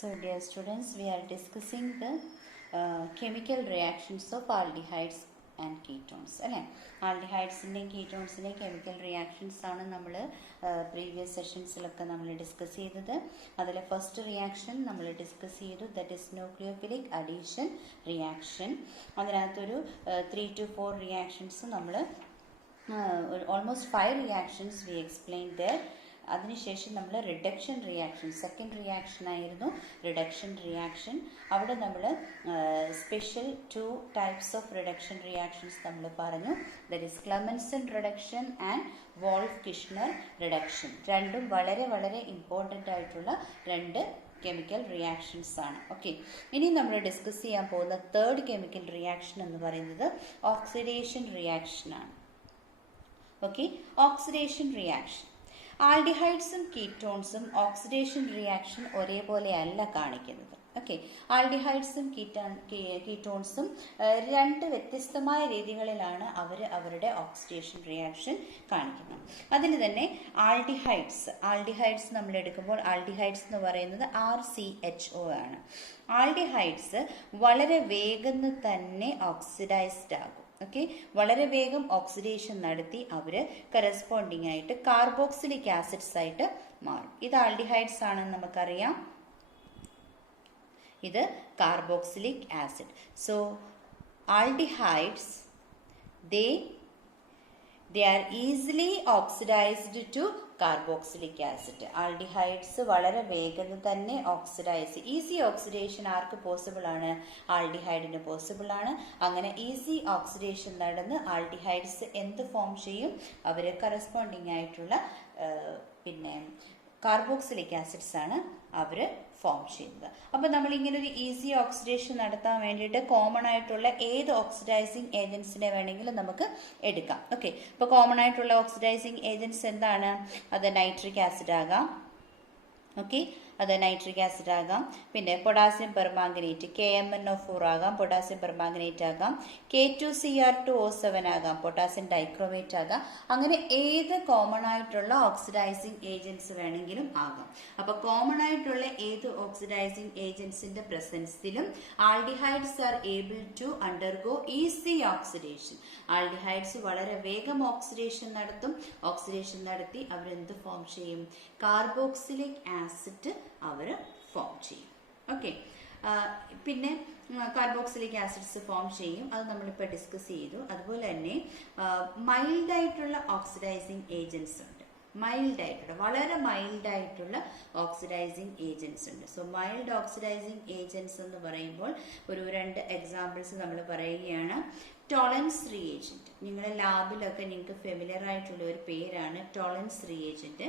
So dear students, we are discussing the chemical reactions of aldehydes and ketones. അല്ലേ, ആൽഡിഹൈഡ്സിൻ്റെയും കീറ്റോൺസിൻ്റെയും chemical reactions ആണ് നമ്മൾ previous സെഷൻസിലൊക്കെ നമ്മൾ discuss ചെയ്തത്. അതിലെ ഫസ്റ്റ് റിയാക്ഷൻ നമ്മൾ ഡിസ്കസ് ചെയ്തു, that is nucleophilic addition reaction. അതിനകത്തൊരു 3 to 4 റിയാക്ഷൻസ് നമ്മൾ almost 5 reactions we explain there. അതിനുശേഷം നമ്മൾ റിഡക്ഷൻ റിയാക്ഷൻ, സെക്കൻഡ് റിയാക്ഷൻ ആയിരുന്നു റിഡക്ഷൻ റിയാക്ഷൻ. അവിടെ നമ്മൾ special 2 types of reduction reactions നമ്മൾ പറഞ്ഞു. That is Clemmensen reduction and Wolff Kishner reduction. രണ്ടും വളരെ വളരെ ഇമ്പോർട്ടൻ്റ് ആയിട്ടുള്ള 2 കെമിക്കൽ റിയാക്ഷൻസ് ആണ്. ഓക്കെ, ഇനി നമ്മൾ ഡിസ്കസ് ചെയ്യാൻ പോകുന്ന തേർഡ് കെമിക്കൽ റിയാക്ഷൻ എന്ന് പറയുന്നത് ഓക്സിഡേഷൻ റിയാക്ഷൻ ആണ്. Okay, oxidation reaction. ആൽഡിഹൈഡ്സും കീറ്റോൺസും ഓക്സിഡേഷൻ റിയാക്ഷൻ ഒരേപോലെ അല്ല കാണിക്കുന്നത്. ഓക്കെ, ആൽഡിഹൈഡ്സും കീറ്റോൺസും 2 വ്യത്യസ്തമായ രീതികളിലാണ് അവർ അവരുടെ ഓക്സിഡേഷൻ റിയാക്ഷൻ കാണിക്കുന്നത്. അതിൽ തന്നെ ആൽഡിഹൈഡ്സ് നമ്മൾ എടുക്കുമ്പോൾ ആൽഡിഹൈഡ്സ് എന്ന് പറയുന്നത് RCHO ആണ്. ആൽഡിഹൈഡ്സ് വളരെ വേഗം തന്നെ ഓക്സിഡൈസ്ഡ് ആകും. ഓക്കെ, വളരെ വേഗം ഓക്സിഡേഷൻ നടത്തി അവർ കറസ്പോണ്ടിങ് ആയിട്ട് കാർബോക്സിലിക് ആസിഡ്സ് ആയിട്ട് മാറും. ഇത് ആൽഡിഹൈഡ്സ് ആണെന്ന് നമുക്കറിയാം, ഇത് carboxylic acid. So aldehydes they are easily oxidized to carboxylic acid. Aldehydes വളരെ വേഗം തന്നെ ഈസി ഓക്സിഡേഷൻ ആർക്ക് പോസിബിൾ ആണ്? ആൽഡിഹൈഡിന് പോസിബിൾ ആണ്. അങ്ങനെ ഈസി ഓക്സിഡേഷൻ നടന്ന് ആൽഡിഹൈഡ്സ് എന്ത് ഫോം ചെയ്യും? അവർ കറസ്പോണ്ടിങ് ആയിട്ടുള്ള കാർബോക്സിലിക് ആസിഡ്സ് ആണ് അവർ ഫോം ചെയ്യുന്നത്. അപ്പോൾ നമ്മൾ ഇങ്ങനെ ഒരു ഈസി ഓക്സിഡേഷൻ നടത്താൻ വേണ്ടിയിട്ട് കോമൺ ആയിട്ടുള്ള ഏത് ഓക്സിഡൈസിങ് ഏജൻസിനെ വേണമെങ്കിലും നമുക്ക് എടുക്കാം. ഓക്കെ, ഇപ്പോൾ കോമൺ ആയിട്ടുള്ള ഓക്സിഡൈസിങ് ഏജൻസ് എന്താണ്? അത് നൈട്രിക് ആസിഡ് ആകാം. ഓക്കെ, അത് നൈട്രിക് ആസിഡ് ആകാം. പിന്നെ പൊട്ടാസ്യം പെർമാംഗനേറ്റ് KMnO4 ആകാം, പൊട്ടാസ്യം പെർമാംഗനേറ്റ് ആകാം. K2Cr2O7 ആകാം, പൊട്ടാസ്യം ഡൈക്രോമേറ്റ് ആകാം. അങ്ങനെ ഏത് കോമൺ ആയിട്ടുള്ള ഓക്സിഡൈസിങ് ഏജൻസ് വേണമെങ്കിലും ആകാം. അപ്പൊ കോമൺ ആയിട്ടുള്ള ഏത് ഓക്സിഡൈസിങ് ഏജൻസിന്റെ പ്രസൻസിലും aldehydes are able to undergo easy oxidation. Aldehydes വളരെ വേഗം ഓക്സിഡേഷൻ നടത്തും. ഓക്സിഡേഷൻ നടത്തി അവരെന്ത് ഫോം ചെയ്യും? കാർബോക്സിലിക് ആസിഡ് അവർ ഫോം ചെയ്യും. ഓക്കെ, പിന്നെ കാർബോക്സിലിക് ആസിഡ്സ് ഫോം ചെയ്യും. അത് നമ്മളിപ്പോൾ ഡിസ്കസ് ചെയ്തു. അതുപോലെ തന്നെ മൈൽഡ് ആയിട്ടുള്ള ഓക്സിഡൈസിങ് ഏജൻസ് ഉണ്ട്. വളരെ മൈൽഡ് ആയിട്ടുള്ള ഓക്സിഡൈസിങ് ഏജൻസ് ഉണ്ട്. സോ മൈൽഡ് ഓക്സിഡൈസിങ് ഏജൻസ് എന്ന് പറയുമ്പോൾ ഒരു 2 എക്സാമ്പിൾസ് നമ്മൾ പറയുകയാണ്. ടോളൻസ് റിയേജന്റ്, നിങ്ങളുടെ ലാബിലൊക്കെ നിങ്ങൾക്ക് ഫെമിലിയർ ആയിട്ടുള്ള ഒരു പേരാണ് ടോളൻസ് റിയേജന്റ്.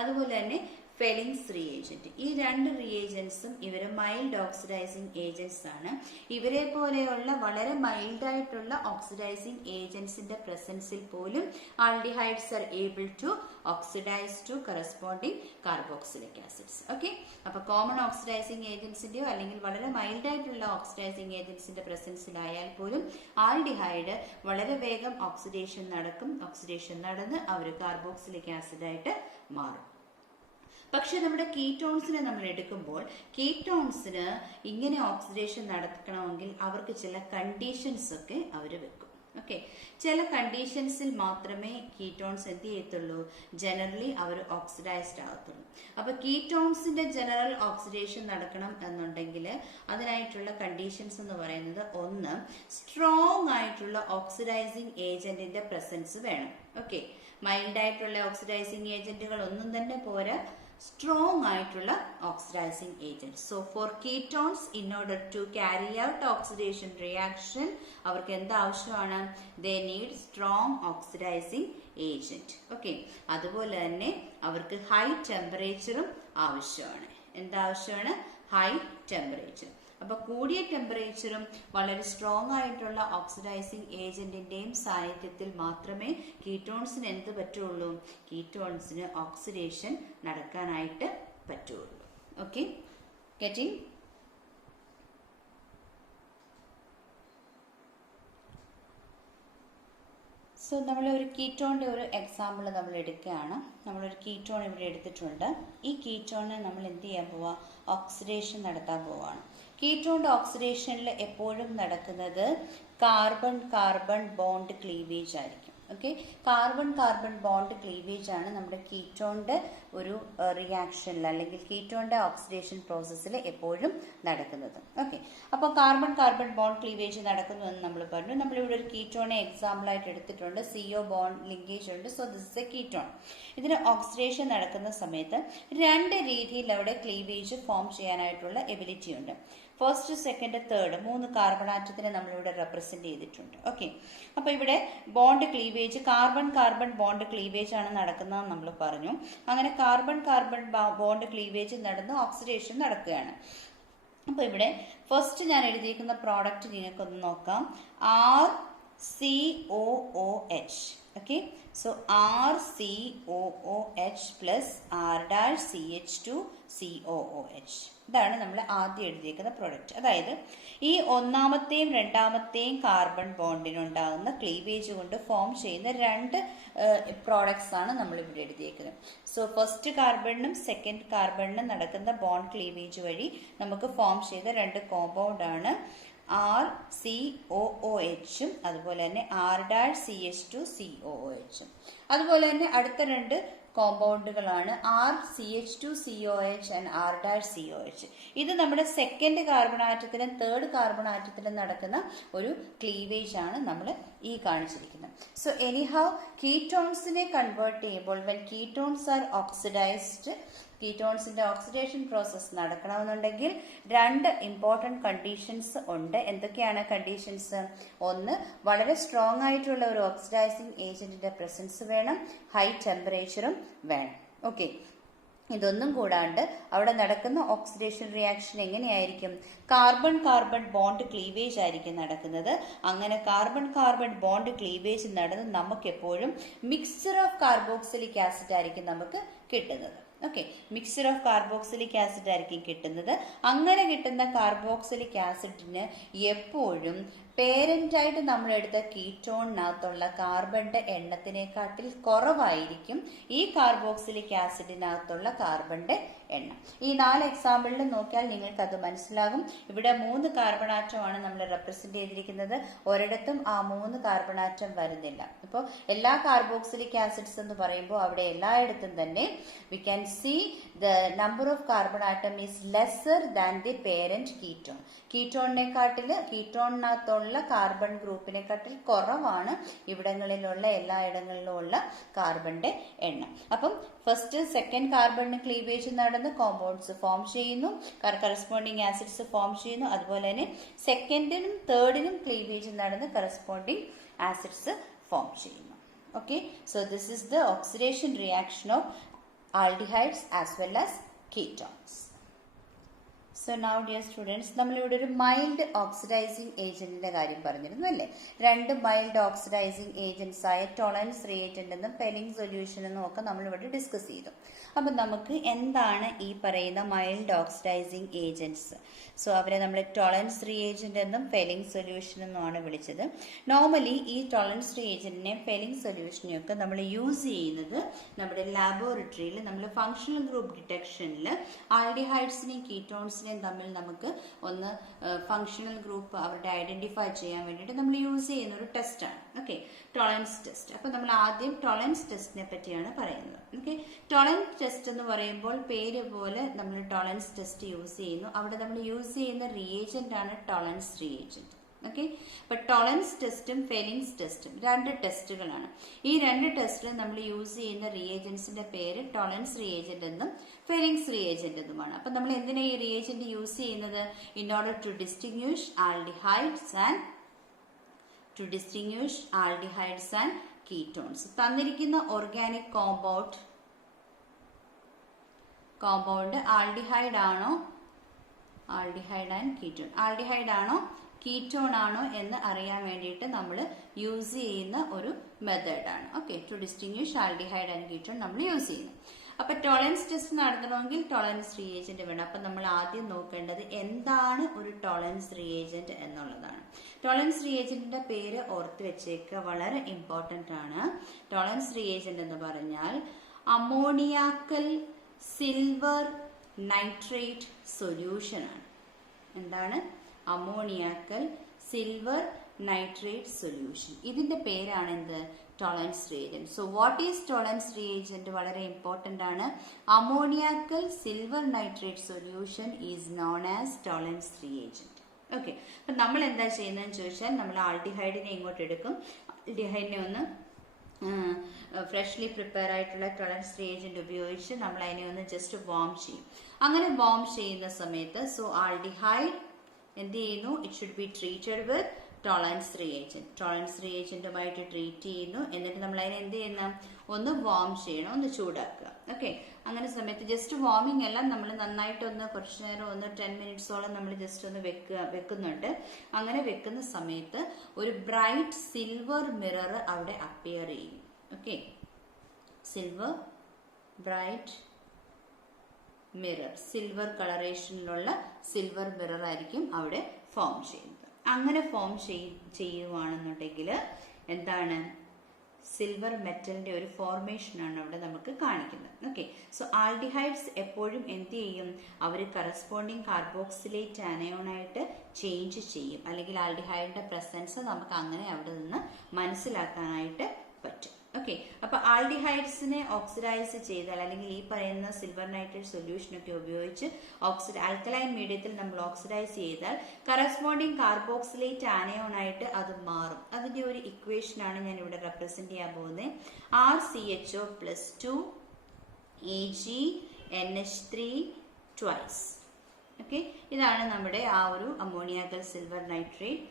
അതുപോലെ തന്നെ ഫെലിങ്സ് റിയേജന്റ്. ഈ 2 റിയേജൻസും ഇവർ മൈൽഡ് ഓക്സിഡൈസിങ് ഏജൻസ് ആണ്. ഇവരെ പോലെയുള്ള വളരെ മൈൽഡ് ആയിട്ടുള്ള ഓക്സിഡൈസിങ് ഏജൻസിന്റെ പ്രസൻസിൽ പോലും aldehydes are able to oxidise to corresponding carboxylic acids. Okay, അപ്പൊ കോമൺ ഓക്സിഡൈസിങ് ഏജൻസിന്റെയോ അല്ലെങ്കിൽ വളരെ മൈൽഡ് ആയിട്ടുള്ള ഓക്സിഡൈസിങ് ഏജൻസിന്റെ പ്രസൻസിലായാൽ പോലും ആൽഡിഹൈഡ് വളരെ വേഗം ഓക്സിഡേഷൻ നടന്ന് അവർ കാർബോക്സിലിക് ആസിഡ് ആയിട്ട് മാറും. പക്ഷെ നമ്മുടെ കീറ്റോൺസിനെ നമ്മൾ എടുക്കുമ്പോൾ കീറ്റോൺസിന് ഇങ്ങനെ ഓക്സിഡേഷൻ നടക്കണമെങ്കിൽ അവർക്ക് ചില കണ്ടീഷൻസ് ഒക്കെ അവർ വെക്കും. ഓക്കെ, ചില കണ്ടീഷൻസിൽ മാത്രമേ കീറ്റോൺസ് എന്ത് ചെയ്യത്തുള്ളൂ? ജനറലി അവർ ഓക്സിഡൈസ്ഡ് ആകത്തുള്ളൂ. അപ്പൊ കീറ്റോൺസിന്റെ ജനറൽ ഓക്സിഡേഷൻ നടക്കണം എന്നുണ്ടെങ്കിൽ അതിനായിട്ടുള്ള കണ്ടീഷൻസ് എന്ന് പറയുന്നത്, ഒന്ന്, സ്ട്രോങ് ആയിട്ടുള്ള ഓക്സിഡൈസിങ് ഏജന്റിന്റെ പ്രസൻസ് വേണം. ഓക്കെ, മൈൽഡ് ആയിട്ടുള്ള ഓക്സിഡൈസിങ് ഏജന്റുകൾ ഒന്നും തന്നെ പോരാ, സ്ട്രോങ് ആയിട്ടുള്ള oxidising agent. So for ketones, in order to carry out oxidation reaction, അവർക്ക് എന്ത് ആവശ്യമാണ്? They need strong oxidising agent. Okay, അതുപോലെ തന്നെ അവർക്ക് ഹൈ ടെമ്പറേച്ചറും ആവശ്യമാണ്. എന്താവശ്യമാണ്? High temperature. അപ്പൊ കൂടിയ ടെമ്പറേച്ചറും വളരെ സ്ട്രോങ് ആയിട്ടുള്ള ഓക്സിഡൈസിങ് ഏജന്റിന്റെയും സാന്നിധ്യത്തിൽ മാത്രമേ കീറ്റോൺസിന് എന്ത് പറ്റുള്ളൂ? കീറ്റോൺസിന് ഓക്സിഡേഷൻ നടക്കാനായിട്ട് പറ്റുള്ളൂ. Okay, getting? സോ നമ്മൾ ഒരു കീറ്റോണിൻ്റെ ഒരു എക്സാമ്പിൾ നമ്മൾ എടുക്കുകയാണ്. നമ്മളൊരു കീറ്റോൺ ഇവിടെ എടുത്തിട്ടുണ്ട്. ഈ കീറ്റോണിന് നമ്മൾ എന്ത് ചെയ്യാൻ പോവുക? ഓക്സിഡേഷൻ നടത്താൻ പോവുകയാണ്. കീറ്റോണിൻ്റെ ഓക്സിഡേഷനിൽ എപ്പോഴും നടക്കുന്നത് കാർബൺ കാർബൺ ബോണ്ട് ക്ലീവേജ് ആയിരിക്കും. Okay, carbon carbon bond cleavage ആണ് നമ്മുടെ കീറ്റോണിൻ്റെ ഒരു റിയാക്ഷനിൽ അല്ലെങ്കിൽ കീറ്റോണിൻ്റെ ഓക്സിഡേഷൻ പ്രോസസ്സിൽ എപ്പോഴും നടക്കുന്നത്. ഓക്കെ, അപ്പോൾ കാർബൺ കാർബൺ ബോണ്ട് ക്ലീവേജ് നടക്കുന്നു എന്ന് നമ്മൾ പറഞ്ഞു. നമ്മളിവിടെ ഒരു കീറ്റോണെ എക്സാമ്പിളായിട്ട് എടുത്തിട്ടുണ്ട്. CO ബോണ്ട് ലിങ്കേജ് ഉണ്ട്. So this is A ketone. ഇതിന് ഓക്സിഡേഷൻ നടക്കുന്ന സമയത്ത് രണ്ട് രീതിയിൽ അവിടെ ക്ലീവേജ് ഫോം ചെയ്യാനായിട്ടുള്ള എബിലിറ്റി ഉണ്ട്. ഫസ്റ്റ്, സെക്കൻഡ്, തേർഡ് 3 കാർബൺ ആറ്റത്തിനെ നമ്മളിവിടെ റെപ്രസെന്റ് ചെയ്തിട്ടുണ്ട്. ഓക്കെ, അപ്പോൾ ഇവിടെ bond cleavage carbon carbon bond cleavage ആണ് നടക്കുന്നതെന്ന് നമ്മൾ പറഞ്ഞു. അങ്ങനെ കാർബൺ കാർബൺ ബോണ്ട് ക്ലീവേജ് നടന്ന് ഓക്സിഡേഷൻ നടക്കുകയാണ്. അപ്പോൾ ഇവിടെ ഫസ്റ്റ് ഞാൻ എഴുതിയിരിക്കുന്ന പ്രോഡക്റ്റ് നിങ്ങൾക്കൊന്ന് നോക്കാം. RCOOH. Okay, so RCOOH plus R'CH2COOH. ഇതാണ് നമ്മൾ ആദ്യം എഴുതിയിരിക്കുന്ന പ്രോഡക്റ്റ്. അതായത് ഈ ഒന്നാമത്തെയും രണ്ടാമത്തെയും കാർബൺ ബോണ്ടിനുണ്ടാകുന്ന ക്ലീവേജ് കൊണ്ട് ഫോം ചെയ്യുന്ന രണ്ട് പ്രോഡക്ട്സ് ആണ് നമ്മൾ ഇവിടെ എഴുതിയിരിക്കുന്നത്. സോ ഫസ്റ്റ് കാർബണിനും സെക്കൻഡ് കാർബണിനും നടക്കുന്ന ബോണ്ട് ക്ലീവേജ് വഴി നമുക്ക് ഫോം ചെയ്ത രണ്ട് കോമ്പൗണ്ട് ആണ് RCOOH അതുപോലെ തന്നെ R'CH2COOH. അതുപോലെ തന്നെ അടുത്ത രണ്ട് കോമ്പൗണ്ടുകളാണ് RCH2COH ആൻഡ് R'COH. ഇത് നമ്മുടെ സെക്കൻഡ് കാർബൺ ആറ്റത്തിലും തേർഡ് കാർബൺ ആറ്റത്തിലും നടക്കുന്ന ഒരു ക്ലീവേജ് ആണ് നമ്മൾ ഈ കാണിച്ചിരിക്കുന്നത്. സോ എനിഹൗ കീറ്റോൺസിനെ കൺവേർട്ട് ചെയ്യുമ്പോൾ വെൻ കീറ്റോൺസ് ആർ ഓക്സിഡൈസ്ഡ്, കീറ്റോൺസിന്റെ ഓക്സിഡേഷൻ പ്രോസസ്സ് നടക്കണമെന്നുണ്ടെങ്കിൽ രണ്ട് ഇമ്പോർട്ടൻറ്റ് കണ്ടീഷൻസ് ഉണ്ട്. എന്തൊക്കെയാണ് കണ്ടീഷൻസ്? ഒന്ന്, വളരെ സ്ട്രോങ് ആയിട്ടുള്ള ഒരു ഓക്സിഡൈസിങ് ഏജന്റിന്റെ പ്രസൻസ് വേണം, ഹൈ ടെമ്പറേച്ചറും വേണം. ഓക്കെ, ഇതൊന്നും കൂടാണ്ട് അവിടെ നടക്കുന്ന ഓക്സിഡേഷൻ റിയാക്ഷൻ എങ്ങനെയായിരിക്കും? കാർബൺ കാർബൺ ബോണ്ട് ക്ലീവേജ് ആയിരിക്കും നടക്കുന്നത്. അങ്ങനെ കാർബൺ കാർബൺ ബോണ്ട് ക്ലീവേജ് നടന്ന് നമുക്ക് എപ്പോഴും മിക്സ്ചർ ഓഫ് കാർബോക്സിലിക് ആസിഡ് ആയിരിക്കും നമുക്ക് കിട്ടുന്നത്. Okay, mixture of carboxylic acid ആയിരിക്കും കിട്ടുന്നത്. അങ്ങനെ കിട്ടുന്ന കാർബോക്സിലിക് ആസിഡിന് എപ്പോഴും പേരൻ്റായിട്ട് നമ്മളെടുത്ത കീറ്റോണിനകത്തുള്ള കാർബണിന്റെ എണ്ണത്തിനെക്കാട്ടിൽ കുറവായിരിക്കും ഈ കാർബോക്സിലിക് ആസിഡിനകത്തുള്ള കാർബണിന്റെ എണ്ണം. ഈ 4 എക്സാമ്പിളിൽ നോക്കിയാൽ നിങ്ങൾക്ക് അത് മനസ്സിലാകും. ഇവിടെ 3 കാർബൺ ആറ്റമാണ് നമ്മൾ റെപ്രസെന്റ് ചെയ്തിരിക്കുന്നത്. ഒരിടത്തും ആ 3 കാർബൺ ആറ്റം വരുന്നില്ല. ഇപ്പോൾ എല്ലാ കാർബോക്സിലിക് ആസിഡ്സ് എന്ന് പറയുമ്പോൾ അവിടെ എല്ലായിടത്തും തന്നെ we can see the number of carbon atom is lesser than the parent ketone. കീറ്റോണിനകത്തുള്ള കാർബൺ ഗ്രൂപ്പിനെക്കാട്ടിൽ കുറവാണ് ഇവിടങ്ങളിലുള്ള എല്ലായിടങ്ങളിലും ഉള്ള കാർബണിന്റെ എണ്ണം. അപ്പം ഫസ്റ്റ് സെക്കൻഡ് കാർബണിന് ക്ലീവേജ് നടന്ന് കോമ്പൗണ്ട്സ് ഫോം ചെയ്യുന്നു, കറസ്പോണ്ടിങ് ആസിഡ്സ് ഫോം ചെയ്യുന്നു. അതുപോലെ തന്നെ സെക്കൻഡിനും തേർഡിനും ക്ലീവേജ് നടന്ന് കറസ്പോണ്ടിങ് ആസിഡ്സ് ഫോം ചെയ്യുന്നു. Okay, so this is the oxidation reaction of aldehydes as well as ketones. So now dear students, നമ്മളിവിടെ ഒരു മൈൽഡ് ഓക്സിഡൈസിങ് ഏജന്റിന്റെ കാര്യം പറഞ്ഞിരുന്നു അല്ലേ? രണ്ട് മൈൽഡ് ഓക്സിഡൈസിങ് ഏജന്റ്സ് ആയ ടോളറൻസ് റിയേജന്റ് എന്നും പെലിംഗ് സൊല്യൂഷൻ എന്നും ഒക്കെ നമ്മളിവിടെ ഡിസ്കസ് ചെയ്തു. അപ്പം നമുക്ക് എന്താണ് ഈ പറയുന്ന മൈൽഡ് ഓക്സിഡൈസിങ് ഏജന്റ്സ്? സോ അവരെ നമ്മൾ ടോളറൻസ് റിയേജന്റ് എന്നും പെലിംഗ് സൊല്യൂഷൻ എന്നുമാണ് വിളിച്ചത്. നോർമലി ഈ ടോളറൻസ് റിയേജന്റിനെയും പെലിംഗ് സൊല്യൂഷനെയും ഒക്കെ നമ്മൾ യൂസ് ചെയ്യുന്നത് നമ്മുടെ ലാബോറട്ടറിയിൽ നമ്മൾ ഫങ്ഷണൽ ഗ്രൂപ്പ് ഡിറ്റക്ഷനിൽ ആൽഡിഹൈഡ്സിനെയും കീറ്റോൺസിനെയും തമ്മിൽ നമുക്ക് ഒന്ന് ഫങ്ഷണൽ ഗ്രൂപ്പ് അവരുടെ ഐഡന്റിഫൈ ചെയ്യാൻ വേണ്ടിയിട്ട് നമ്മൾ യൂസ് ചെയ്യുന്ന ഒരു ടെസ്റ്റാണ്. Okay, tolerance test. അപ്പോൾ നമ്മൾ ആദ്യം ടോളറൻസ് ടെസ്റ്റിനെ പറ്റിയാണ് പറയുന്നത്. ഓക്കെ, ടോളറൻസ് ടെസ്റ്റ് എന്ന് പറയുമ്പോൾ പേര് പോലെ നമ്മൾ ടോളറൻസ് ടെസ്റ്റ് യൂസ് ചെയ്യുന്നു. അവിടെ നമ്മൾ യൂസ് ചെയ്യുന്ന റിയേജന്റ് ആണ് ടോളറൻസ് റിയേജന്റ്. ഓക്കെ, അപ്പൊ ടോളറൻസ് ടെസ്റ്റും ഫെലിംഗ് ടെസ്റ്റും രണ്ട് ടെസ്റ്റുകളാണ്. ഈ രണ്ട് ടെസ്റ്റിലും നമ്മൾ യൂസ് ചെയ്യുന്ന റിയേജന്റ്സിന്റെ പേര് ടോളറൻസ് റിയേജന്റ് എന്നും ഫെലിംഗ് റിയേജന്റ് എന്നുമാണ്. അപ്പൊ നമ്മൾ എന്തിനാ ഈ റിയേജന്റ് യൂസ് ചെയ്യുന്നത്? In order to distinguish aldehydes and ketones. തന്നിരിക്കുന്ന ഓർഗാനിക് കോമ്പൗണ്ട് ആൽഡിഹൈഡ് ആണോ, ആൽഡിഹൈഡ് ആൻഡ് കീറ്റോൺ, ആൽഡിഹൈഡ് ആണോ കീറ്റോൺ ആണോ എന്ന് അറിയാൻ വേണ്ടിയിട്ട് നമ്മൾ യൂസ് ചെയ്യുന്ന ഒരു മെത്തേഡാണ്. Okay, to distinguish aldehyde and ketone നമ്മൾ യൂസ് ചെയ്യുന്നു. അപ്പൊ ടോളറൻസ് ടെസ്റ്റ് നടത്തണമെങ്കിൽ ടോളറൻസ് റിയേജന്റ് വേണം. അപ്പൊ നമ്മൾ ആദ്യം നോക്കേണ്ടത് എന്താണ് ഒരു ടോളറൻസ് റിയേജന്റ് എന്നുള്ളതാണ്. ടോളറൻസ് റിയേജന്റിന്റെ പേര് ഓർത്ത് വെച്ചേക്കുക, വളരെ ഇമ്പോർട്ടന്റ് ആണ്. ടോളറൻസ് റിയേജന്റ് എന്ന് പറഞ്ഞാൽ അമോണിയാക്കൽ സിൽവർ നൈട്രേറ്റ് സൊല്യൂഷൻ ആണ്. എന്താണ്? Ammoniacal silver nitrate solution. ഇതിന്റെ പേരാണ് എന്ത്? Tolerance reagent. So what is tolerance reagent? വളരെ ഇമ്പോർട്ടന്റ് ആണ്. Ammoniacal silver nitrate solution is known as tolerance reagent. Okay, അപ്പൊ നമ്മൾ എന്താ ചെയ്യുന്നതെന്ന് ചോദിച്ചാൽ നമ്മൾ ആൾഡിഹൈഡിനെ ഇങ്ങോട്ട് എടുക്കും. ആൾഡിഹൈഡിനെ ഒന്ന് ഫ്രഷ്ലി പ്രിപ്പയർ ആയിട്ടുള്ള ടോളറൻസ് റിയേജന്റ് ഉപയോഗിച്ച് നമ്മൾ അതിനെ ഒന്ന് ജസ്റ്റ് വാം ചെയ്യും. അങ്ങനെ വാം ചെയ്യുന്ന സമയത്ത് സോ ആൾഡിഹൈഡ് എന്ത് ചെയ്യുന്നു? It should be treated with Tollens reagent. Tollens റിയേജന്റുമായിട്ട് ട്രീറ്റ് ചെയ്യുന്നു. എന്നിട്ട് നമ്മൾ അതിനെ എന്ത് ചെയ്യുന്ന? ഒന്ന് വാം ചെയ്യണം, ഒന്ന് ചൂടാക്കുക. ഓക്കെ, അങ്ങനെ സമയത്ത് ജസ്റ്റ് വാർമിംഗ് എല്ലാം നമ്മൾ നന്നായിട്ടൊന്ന് കുറച്ചു നേരം ഒന്ന് 10 മിനിറ്റ്സോളം നമ്മൾ ജസ്റ്റ് ഒന്ന് വെക്കുന്നുണ്ട്. അങ്ങനെ വെക്കുന്ന സമയത്ത് ഒരു ബ്രൈറ്റ് സിൽവർ മിറർ അവിടെ അപ്പിയർ ചെയ്യും. Okay, silver bright mirror, silver കളറേഷനിലുള്ള സിൽവർ മിറർ ആയിരിക്കും അവിടെ ഫോം ചെയ്യുന്നത്. അങ്ങനെ ഫോം ചെയ്യുവാണെന്നുണ്ടെങ്കിൽ എന്താണ്? സിൽവർ മെറ്റലിന്റെ ഒരു ഫോർമേഷൻ ആണ് അവിടെ നമുക്ക് കാണിക്കുന്നത്. ഓക്കെ, സോ ആൾഡിഹൈഡ്സ് എപ്പോഴും എന്ത് ചെയ്യും? അവർ കറസ്പോണ്ടിങ് കാർബോക്സിലേറ്റ് ആനയോണായിട്ട് ചേഞ്ച് ചെയ്യും. അല്ലെങ്കിൽ ആൾഡിഹൈഡിന്റെ പ്രസൻസ് നമുക്ക് അങ്ങനെ അവിടെ നിന്ന് മനസ്സിലാക്കാനായിട്ട് പറ്റും. ഓക്കെ, അപ്പൊ ആൾഡിഹൈഡ്സിനെ ഓക്സിഡൈസ് ചെയ്താൽ അല്ലെങ്കിൽ ഈ പറയുന്ന സിൽവർ നൈട്രേറ്റ് സൊല്യൂഷൻ ഒക്കെ ഉപയോഗിച്ച് ആൽക്കലൈൻ മീഡിയത്തിൽ നമ്മൾ ഓക്സിഡൈസ് ചെയ്താൽ കറസ്പോണ്ടിങ് കാർബോക്സിലേറ്റ് ആനയോൺ ആയിട്ട് അത് മാറും. അതിന്റെ ഒരു ഇക്വേഷൻ ആണ് ഞാൻ ഇവിടെ റെപ്രസെന്റ് ചെയ്യാൻ പോകുന്നത്. RCHO+2 AgNH3 twice. ഓക്കെ, ഇതാണ് നമ്മുടെ ആ ഒരു ammoniacal silver nitrate.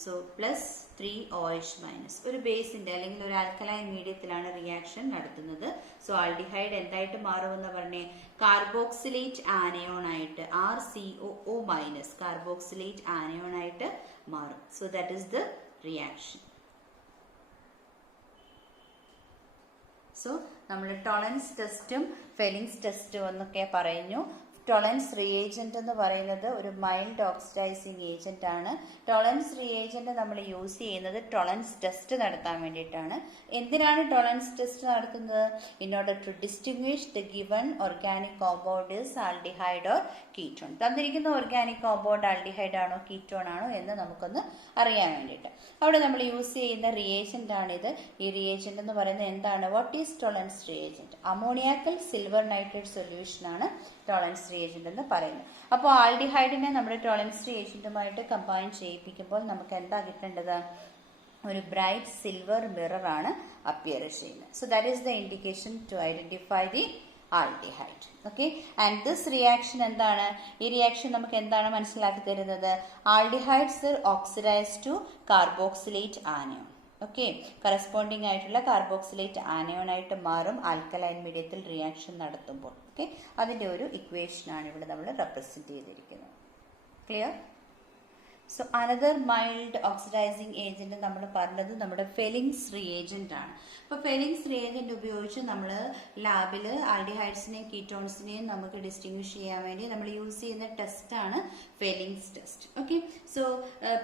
So +3OH- ഒരു ബേസിന്റെ അല്ലെങ്കിൽ ഒരു ആൽക്കലൈൻ മീഡിയത്തിലാണ് റിയാക്ഷൻ നടത്തുന്നത്. സോ ആൾഡിഹൈഡ് എന്തായിട്ട് മാറുമെന്ന് പറഞ്ഞേ? കാർബോക്സിലേറ്റ് ആനയോൺ ആയിട്ട്, RCOO- കാർബോക്സിലേറ്റ് ആനയോൺ ആയിട്ട് മാറും. So that is the reaction. So നമ്മൾ ടോളറൻസ് ടെസ്റ്റും ഫെലിങ്സ് ടെസ്റ്റും എന്നൊക്കെ പറഞ്ഞു. ടോളറൻസ് റിയേജന്റ് എന്ന് പറയുന്നത് ഒരു മൈൽഡ് ഓക്സിഡൈസിങ് ഏജന്റ് ആണ്. ടോളറൻസ് റിയേജന്റ് നമ്മൾ യൂസ് ചെയ്യുന്നത് ടോളറൻസ് ടെസ്റ്റ് നടത്താൻ വേണ്ടിയിട്ടാണ്. എന്തിനാണ് ടോളറൻസ് ടെസ്റ്റ് നടത്തുന്നത്? In order to distinguish the given organic compound is aldehyde or ketone. തന്നിരിക്കുന്ന ഓർഗാനിക് കോമ്പൗണ്ട് ആൾഡിഹൈഡ് ആണോ കീറ്റോൺ ആണോ എന്ന് നമുക്കൊന്ന് അറിയാൻ വേണ്ടിയിട്ട് അവിടെ നമ്മൾ യൂസ് ചെയ്യുന്ന റിയേജന്റ് ആണിത്. ഈ റിയേജന്റ് എന്ന് പറയുന്നത് എന്താണ്? What is tolerance reagent? Ammoniacal silver nitrate solution ആണ് ടോളറൻസ് റിയേജന്റ് എന്ന് പറയുന്നത്. അപ്പോൾ ആൾഡിഹൈഡിനെ നമ്മുടെ ടോളറൻസ് റിയേജന്റുമായിട്ട് കമ്പൈൻ ചെയ്യിപ്പിക്കുമ്പോൾ നമുക്ക് എന്താ കിട്ടേണ്ടത്? ഒരു ബ്രൈറ്റ് സിൽവർ മിറർ ആണ് അപ്പിയർ ചെയ്യുന്നത്. So that is the indication to identify the aldehyde. Okay, and this reaction എന്താണ്? ഈ റിയാക്ഷൻ നമുക്ക് എന്താണ് മനസ്സിലാക്കി തരുന്നത്? Aldehydes oxidise to carboxylate anion. Okay, corresponding ആയിട്ടുള്ള കാർബോക്സിലേറ്റ് ആനയോൺ ആയിട്ട് മാറും ആൽക്കലൈൻ മീഡിയത്തിൽ റിയാക്ഷൻ നടത്തുമ്പോൾ. ഓക്കെ, അതിന്റെ ഒരു ഇക്വേഷൻ ആണ് ഇവിടെ നമ്മൾ റെപ്രസെന്റ് ചെയ്തിരിക്കുന്നത്. Clear? So another mild oxidising agent നമ്മൾ പറഞ്ഞത് നമ്മുടെ ഫെലിങ്സ് റിയേജന്റ് ആണ്. അപ്പോൾ ഫെലിങ്സ് റിയേജന്റ് ഉപയോഗിച്ച് നമ്മൾ ലാബിൽ ആൾഡിഹൈഡ്സിനെയും കീറ്റോൺസിനെയും നമുക്ക് ഡിസ്റ്റിംഗ്വിഷ് ചെയ്യാൻ വേണ്ടി നമ്മൾ യൂസ് ചെയ്യുന്ന ടെസ്റ്റാണ് ഫെലിങ്സ് ടെസ്റ്റ്. ഓക്കെ, സോ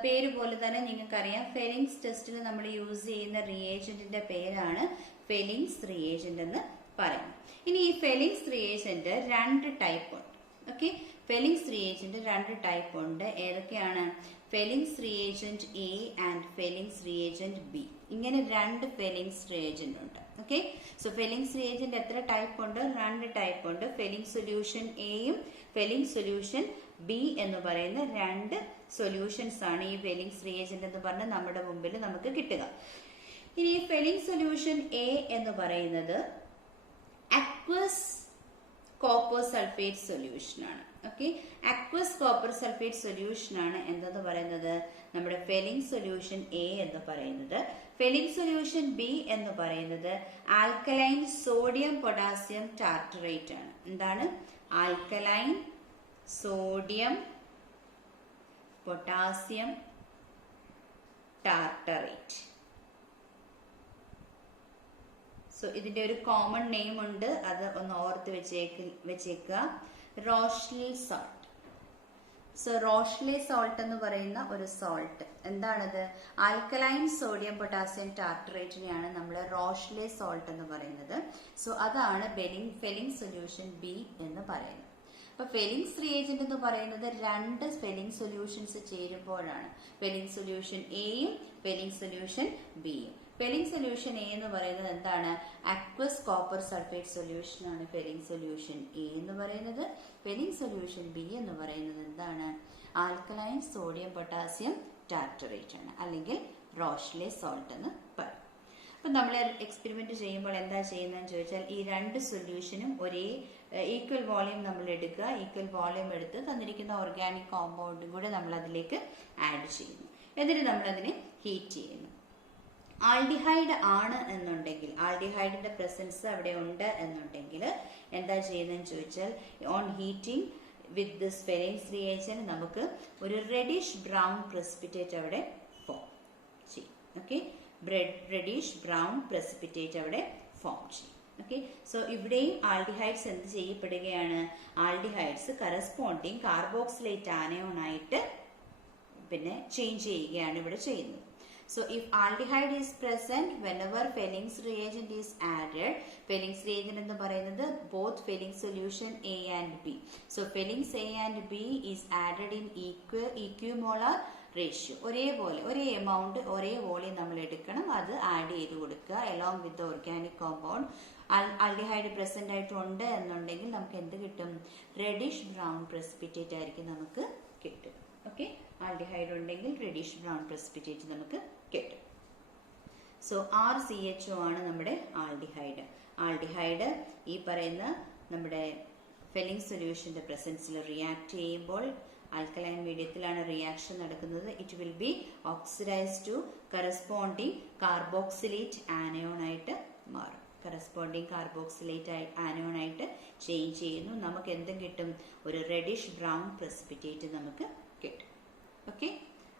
പേര് പോലെ തന്നെ നിങ്ങൾക്കറിയാം ഫെലിങ്സ് ടെസ്റ്റിൽ നമ്മൾ യൂസ് ചെയ്യുന്ന റിയേജന്റിന്റെ പേരാണ് ഫെലിങ്സ് റിയേജന്റ് എന്ന് പറയുന്നത്. ഇനി ഈ ഫെലിങ്സ് റിയേജന്റ് 2 ടൈപ്പ് ഉണ്ട്. ഓക്കെ, ഫെലിങ്സ് റിയേജന്റ് 2 ടൈപ്പ് ഉണ്ട്. ഏതൊക്കെയാണ്? Fehling's reagent A and Fehling's reagent B. ഇങ്ങനെ 2 ഫെലിങ്സ് റിയേജന്റ് ഉണ്ട്. ഓക്കെ, സോ ഫെലിങ്സ് റിയേജന്റ് എത്ര ടൈപ്പ് ഉണ്ട്? 2 ടൈപ്പ് ഉണ്ട്. ഫെലിങ്സ് സൊല്യൂഷൻ എയും ഫെലിങ്സ് സൊല്യൂഷൻ ബി എന്ന് പറയുന്ന 2 സൊല്യൂഷൻസ് ആണ് ഈ ഫെലിങ്സ് റിയേജന്റ് എന്ന് പറഞ്ഞ് നമ്മുടെ മുമ്പിൽ നമുക്ക് കിട്ടുക. ഇനി ഫെലിങ്സ് സൊല്യൂഷൻ എ എന്ന് പറയുന്നത് അക്വസ് കോപ്പർ സൾഫേറ്റ് സൊല്യൂഷൻ ആണ്. Okay, aqueous copper sulphate solution ആണ് എന്തെന്ന് പറയുന്നത്? നമ്മുടെ ഫെലിങ്സ് സൊല്യൂഷൻ എ എന്ന് പറയുന്നത്. ഫെലിങ്സ് സൊല്യൂഷൻ ബി എന്ന് പറയുന്നത് ആൽക്കലൈൻ സോഡിയം പൊട്ടാസ്യം ടാർട്ടറേറ്റ് ആണ്. എന്താണ്? Alkaline sodium potassium tartrate. So ഇതിന്റെ ഒരു കോമൺ നെയിം ഉണ്ട്, അത് ഒന്ന് ഓർത്ത് വെച്ചേക്കുക, റോഷ്ലി സോൾട്ട്. സോ റോഷ്ലി സോൾട്ട് എന്ന് പറയുന്ന ഒരു സോൾട്ട് എന്താണത്? ആൽക്കലൈൻ സോഡിയം പൊട്ടാസ്യം ടാർട്ടറേറ്റിനെയാണ് നമ്മൾ റോഷ്ലി സോൾട്ട് എന്ന് പറയുന്നത്. സോ അതാണ് ഫെലിംഗ് സൊല്യൂഷൻ ബി എന്ന് പറയുന്നത്. അപ്പൊ ഫെലിംഗ്സ് റിയേജന്റ് എന്ന് പറയുന്നത് രണ്ട് ഫെലിംഗ് സൊല്യൂഷൻസ് ചേരുമ്പോഴാണ്. ഫെലിംഗ് സൊല്യൂഷൻ എയും ഫെലിംഗ് സൊല്യൂഷൻ ബിയും. ഫെലിംഗ് സൊല്യൂഷൻ എ എന്ന് പറയുന്നത് എന്താണ്? അക്വസ് കോപ്പർ സൾഫേറ്റ് സൊല്യൂഷൻ ആണ് ഫെലിംഗ് സൊല്യൂഷൻ എ എന്ന് പറയുന്നത്. ഫെലിംഗ് സൊല്യൂഷൻ ബി എന്ന് പറയുന്നത് എന്താണ്? ആൽക്കലൈൻ സോഡിയം പൊട്ടാസ്യം ടാർട്ടറേറ്റ് ആണ്, അല്ലെങ്കിൽ റോഷ്ലി സോൾട്ട് എന്ന് പറയും. അപ്പൊ നമ്മൾ എക്സ്പെരിമെന്റ് ചെയ്യുമ്പോൾ എന്താ ചെയ്യുന്നതെന്ന് ചോദിച്ചാൽ, ഈ രണ്ട് സൊല്യൂഷനും ഒരേ ഈക്വൽ വോളിയം നമ്മൾ എടുക്കുക. ഈക്വൽ വോളിയം എടുത്ത് തന്നിരിക്കുന്ന ഓർഗാനിക് കോമ്പൗണ്ടും കൂടെ നമ്മൾ അതിലേക്ക് ആഡ് ചെയ്യുന്നു. എന്നിട്ട് നമ്മൾ അതിനെ ഹീറ്റ് ചെയ്യുന്നു. ആൽഡിഹൈഡ് ആണ് എന്നുണ്ടെങ്കിൽ, ആൽഡിഹൈഡിന്റെ പ്രസൻസ് അവിടെ ഉണ്ട് എന്നുണ്ടെങ്കിൽ എന്താ ചെയ്യുന്നതെന്ന് ചോദിച്ചാൽ, on heating with this Fehling's reagent നമുക്ക് ഒരു റെഡിഷ് ബ്രൗൺ പ്രസിപ്പിറ്റേറ്റ് അവിടെ ഫോം ചെയ്യും. ഓക്കെ, റെഡിഷ് ബ്രൗൺ പ്രസിപ്പിറ്റേറ്റ് അവിടെ ഫോം ചെയ്യും. ഓക്കെ, സോ ഇവിടെയും ആൽഡിഹൈഡ്സ് എന്ത് ചെയ്യപ്പെടുകയാണ്? ആൽഡിഹൈഡ്സ് കറസ്പോണ്ടിങ് കാർബോക്സിലേറ്റ് ആനയോൺ ആയിട്ട് പിന്നെ ചേഞ്ച് ചെയ്യുകയാണ് ഇവിടെ ചെയ്യുന്നത്. So if aldehyde is present whenever Fellings reagent is added, Fellings reagent എന്ന് പറയുന്നത് both Fellings solution A and B. So Fellings A and B is added in equimolar ratio. ഒരേപോലെ ഒരേ amount ഒരേ വോളിയം നമ്മൾ എടുക്കണം, അത് ആഡ് ചെയ്ത് കൊടുക്കുക along with the organic compound. Aldehyde present ആയിട്ടുണ്ട് എന്നുണ്ടെങ്കിൽ നമുക്ക് എന്ത് കിട്ടും? റെഡിഷ് ബ്രൗൺ പ്രസിപ്പിറ്റേറ്റ് ആയിരിക്കും നമുക്ക് കിട്ടും. ഓക്കെ, ആൽഡിഹൈഡ് ഉണ്ടെങ്കിൽ റെഡിഷ് ബ്രൗൺ പ്രസിപ്പിറ്റേറ്റ് നമുക്ക് കിട്ടും. സോ RCHO ആണ് നമ്മുടെ ആൽഡിഹൈഡ്. ആൽഡിഹൈഡ് ഈ പറയുന്ന നമ്മുടെ ഫെലിംഗ് സൊല്യൂഷന്റെ പ്രസൻസിൽ റിയാക്ട് ചെയ്യുമ്പോൾ ആൽക്കലൈൻ മീഡിയത്തിലാണ് റിയാക്ഷൻ നടക്കുന്നത്. It will be oxidise to corresponding carboxylate anion ആയിട്ട് മാറും. കറസ്പോണ്ടിങ് കാർബോക്സിലേറ്റ് ആനയോൺ ആയിട്ട് ചേഞ്ച് ചെയ്യുന്നു. നമുക്ക് എന്തും കിട്ടും? ഒരു റെഡിഷ് ബ്രൗൺ പ്രസിപ്പിറ്റേറ്റ് നമുക്ക് കിട്ടും. ഓക്കെ,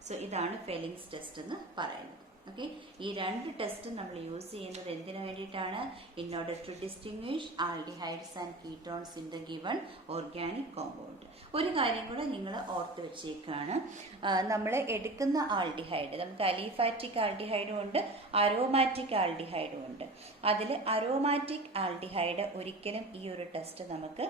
സോ ഇതാണ് ഫെലിംഗ്സ് ടെസ്റ്റ് എന്ന് പറയുന്നത്. ഓക്കെ, ഈ രണ്ട് ടെസ്റ്റും നമ്മൾ യൂസ് ചെയ്യുന്നത് എന്തിനു വേണ്ടിയിട്ടാണ്? In order to distinguish aldehydes and ketones in the given organic compound. ഒരു കാര്യം കൂടെ നിങ്ങൾ ഓർത്ത് വെച്ചേക്കാണ്, നമ്മൾ എടുക്കുന്ന ആൽഡിഹൈഡ്, നമുക്ക് അലിഫാറ്റിക് ആൽഡിഹൈഡും ഉണ്ട്, അരോമാറ്റിക് ആൽഡിഹൈഡും ഉണ്ട്. അതിൽ അരോമാറ്റിക് ആൽഡിഹൈഡ് ഒരിക്കലും ഈ ഒരു ടെസ്റ്റ് നമുക്ക്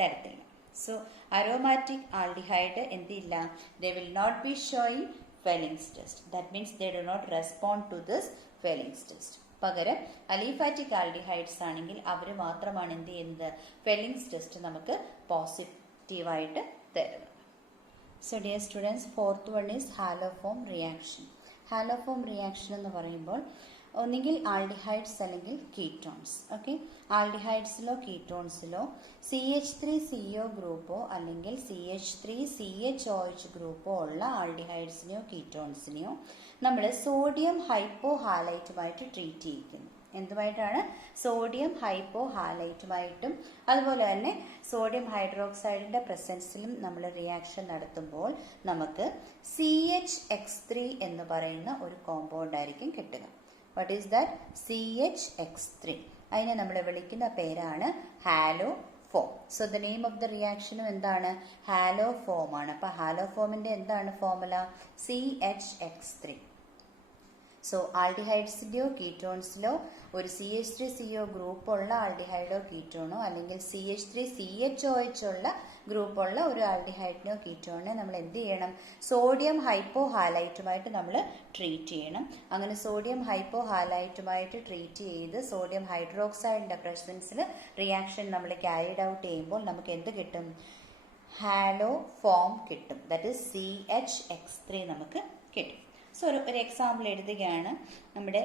തരത്തില്ല. So aromatic aldehyde എന്തില്ല? They will not be showing Fellings test. That means they do not respond to this Fellings test. പകരം അലിഫാറ്റിക് ആൽഡിഹൈഡ്സ് ആണെങ്കിൽ അവർ മാത്രമാണ് എന്ത് ചെയ്യുന്നത്? ഫെലിംഗ്സ് ടെസ്റ്റ് നമുക്ക് പോസിറ്റീവായിട്ട് തരുന്നത്. So dear students, fourth one is haloform reaction. Haloform reaction എന്ന് പറയുമ്പോൾ ഒന്നുകിൽ ആൽഡിഹൈഡ്സ് അല്ലെങ്കിൽ കീറ്റോൺസ്. ഓക്കെ, ആൽഡിഹൈഡ്സിലോ കീറ്റോൺസിലോ CH3CO ഗ്രൂപ്പോ അല്ലെങ്കിൽ CH3CHOH ഗ്രൂപ്പോ ഉള്ള ആൽഡിഹൈഡ്സിനെയോ കീറ്റോൺസിനെയോ നമ്മൾ സോഡിയം ഹൈപ്പോ ഹാലൈറ്റുമായിട്ട് ട്രീറ്റ് ചെയ്യിക്കുന്നു. എന്തുമായിട്ടാണ്? സോഡിയം ഹൈപ്പോ ഹാലൈറ്റുമായിട്ടും അതുപോലെ തന്നെ സോഡിയം ഹൈഡ്രോക്സൈഡിന്റെ പ്രസൻസിലും നമ്മൾ റിയാക്ഷൻ നടത്തുമ്പോൾ നമുക്ക് CHX3 എന്ന് പറയുന്ന ഒരു കോമ്പൗണ്ട് ആയിരിക്കും കിട്ടുക. What is that? CHX3. അതിനെ നമ്മൾ വിളിക്കുന്ന പേരാണ് haloform. So the name of the റിയാക്ഷനും എന്താണ്? ഹാലോഫോം ആണ്. അപ്പൊ ഹാലോഫോമിന്റെ എന്താണ് ഫോർമുല? CHX3. സോ ആൽഡിഹൈഡ്സിന്റെയോ കീറ്റോൺസിലോ ഒരു CH3CO ഗ്രൂപ്പുള്ള ആൽഡിഹൈഡോ കീറ്റോണോ അല്ലെങ്കിൽ CH3CHOH ഉള്ള ഗ്രൂപ്പുള്ള ഒരു ആൽഡിഹൈഡിനോ കീറ്റോണിനെ നമ്മൾ എന്ത് ചെയ്യണം? സോഡിയം ഹൈപ്പോ ഹാലൈറ്റുമായിട്ട് നമ്മൾ ട്രീറ്റ് ചെയ്യണം. അങ്ങനെ സോഡിയം ഹൈപ്പോ ഹാലൈറ്റുമായിട്ട് ട്രീറ്റ് ചെയ്ത് സോഡിയം ഹൈഡ്രോക്സൈഡിന്റെ പ്രസൻസിൽ റിയാക്ഷൻ നമ്മൾ ക്യാരിഡ് ഔട്ട് ചെയ്യുമ്പോൾ നമുക്ക് എന്ത് കിട്ടും? ഹാലോഫോം കിട്ടും. ദാറ്റ് ഈസ് CHX3 നമുക്ക് കിട്ടും. സോ ഒരു എക്സാമ്പിൾ എഴുതുകയാണ്. നമ്മുടെ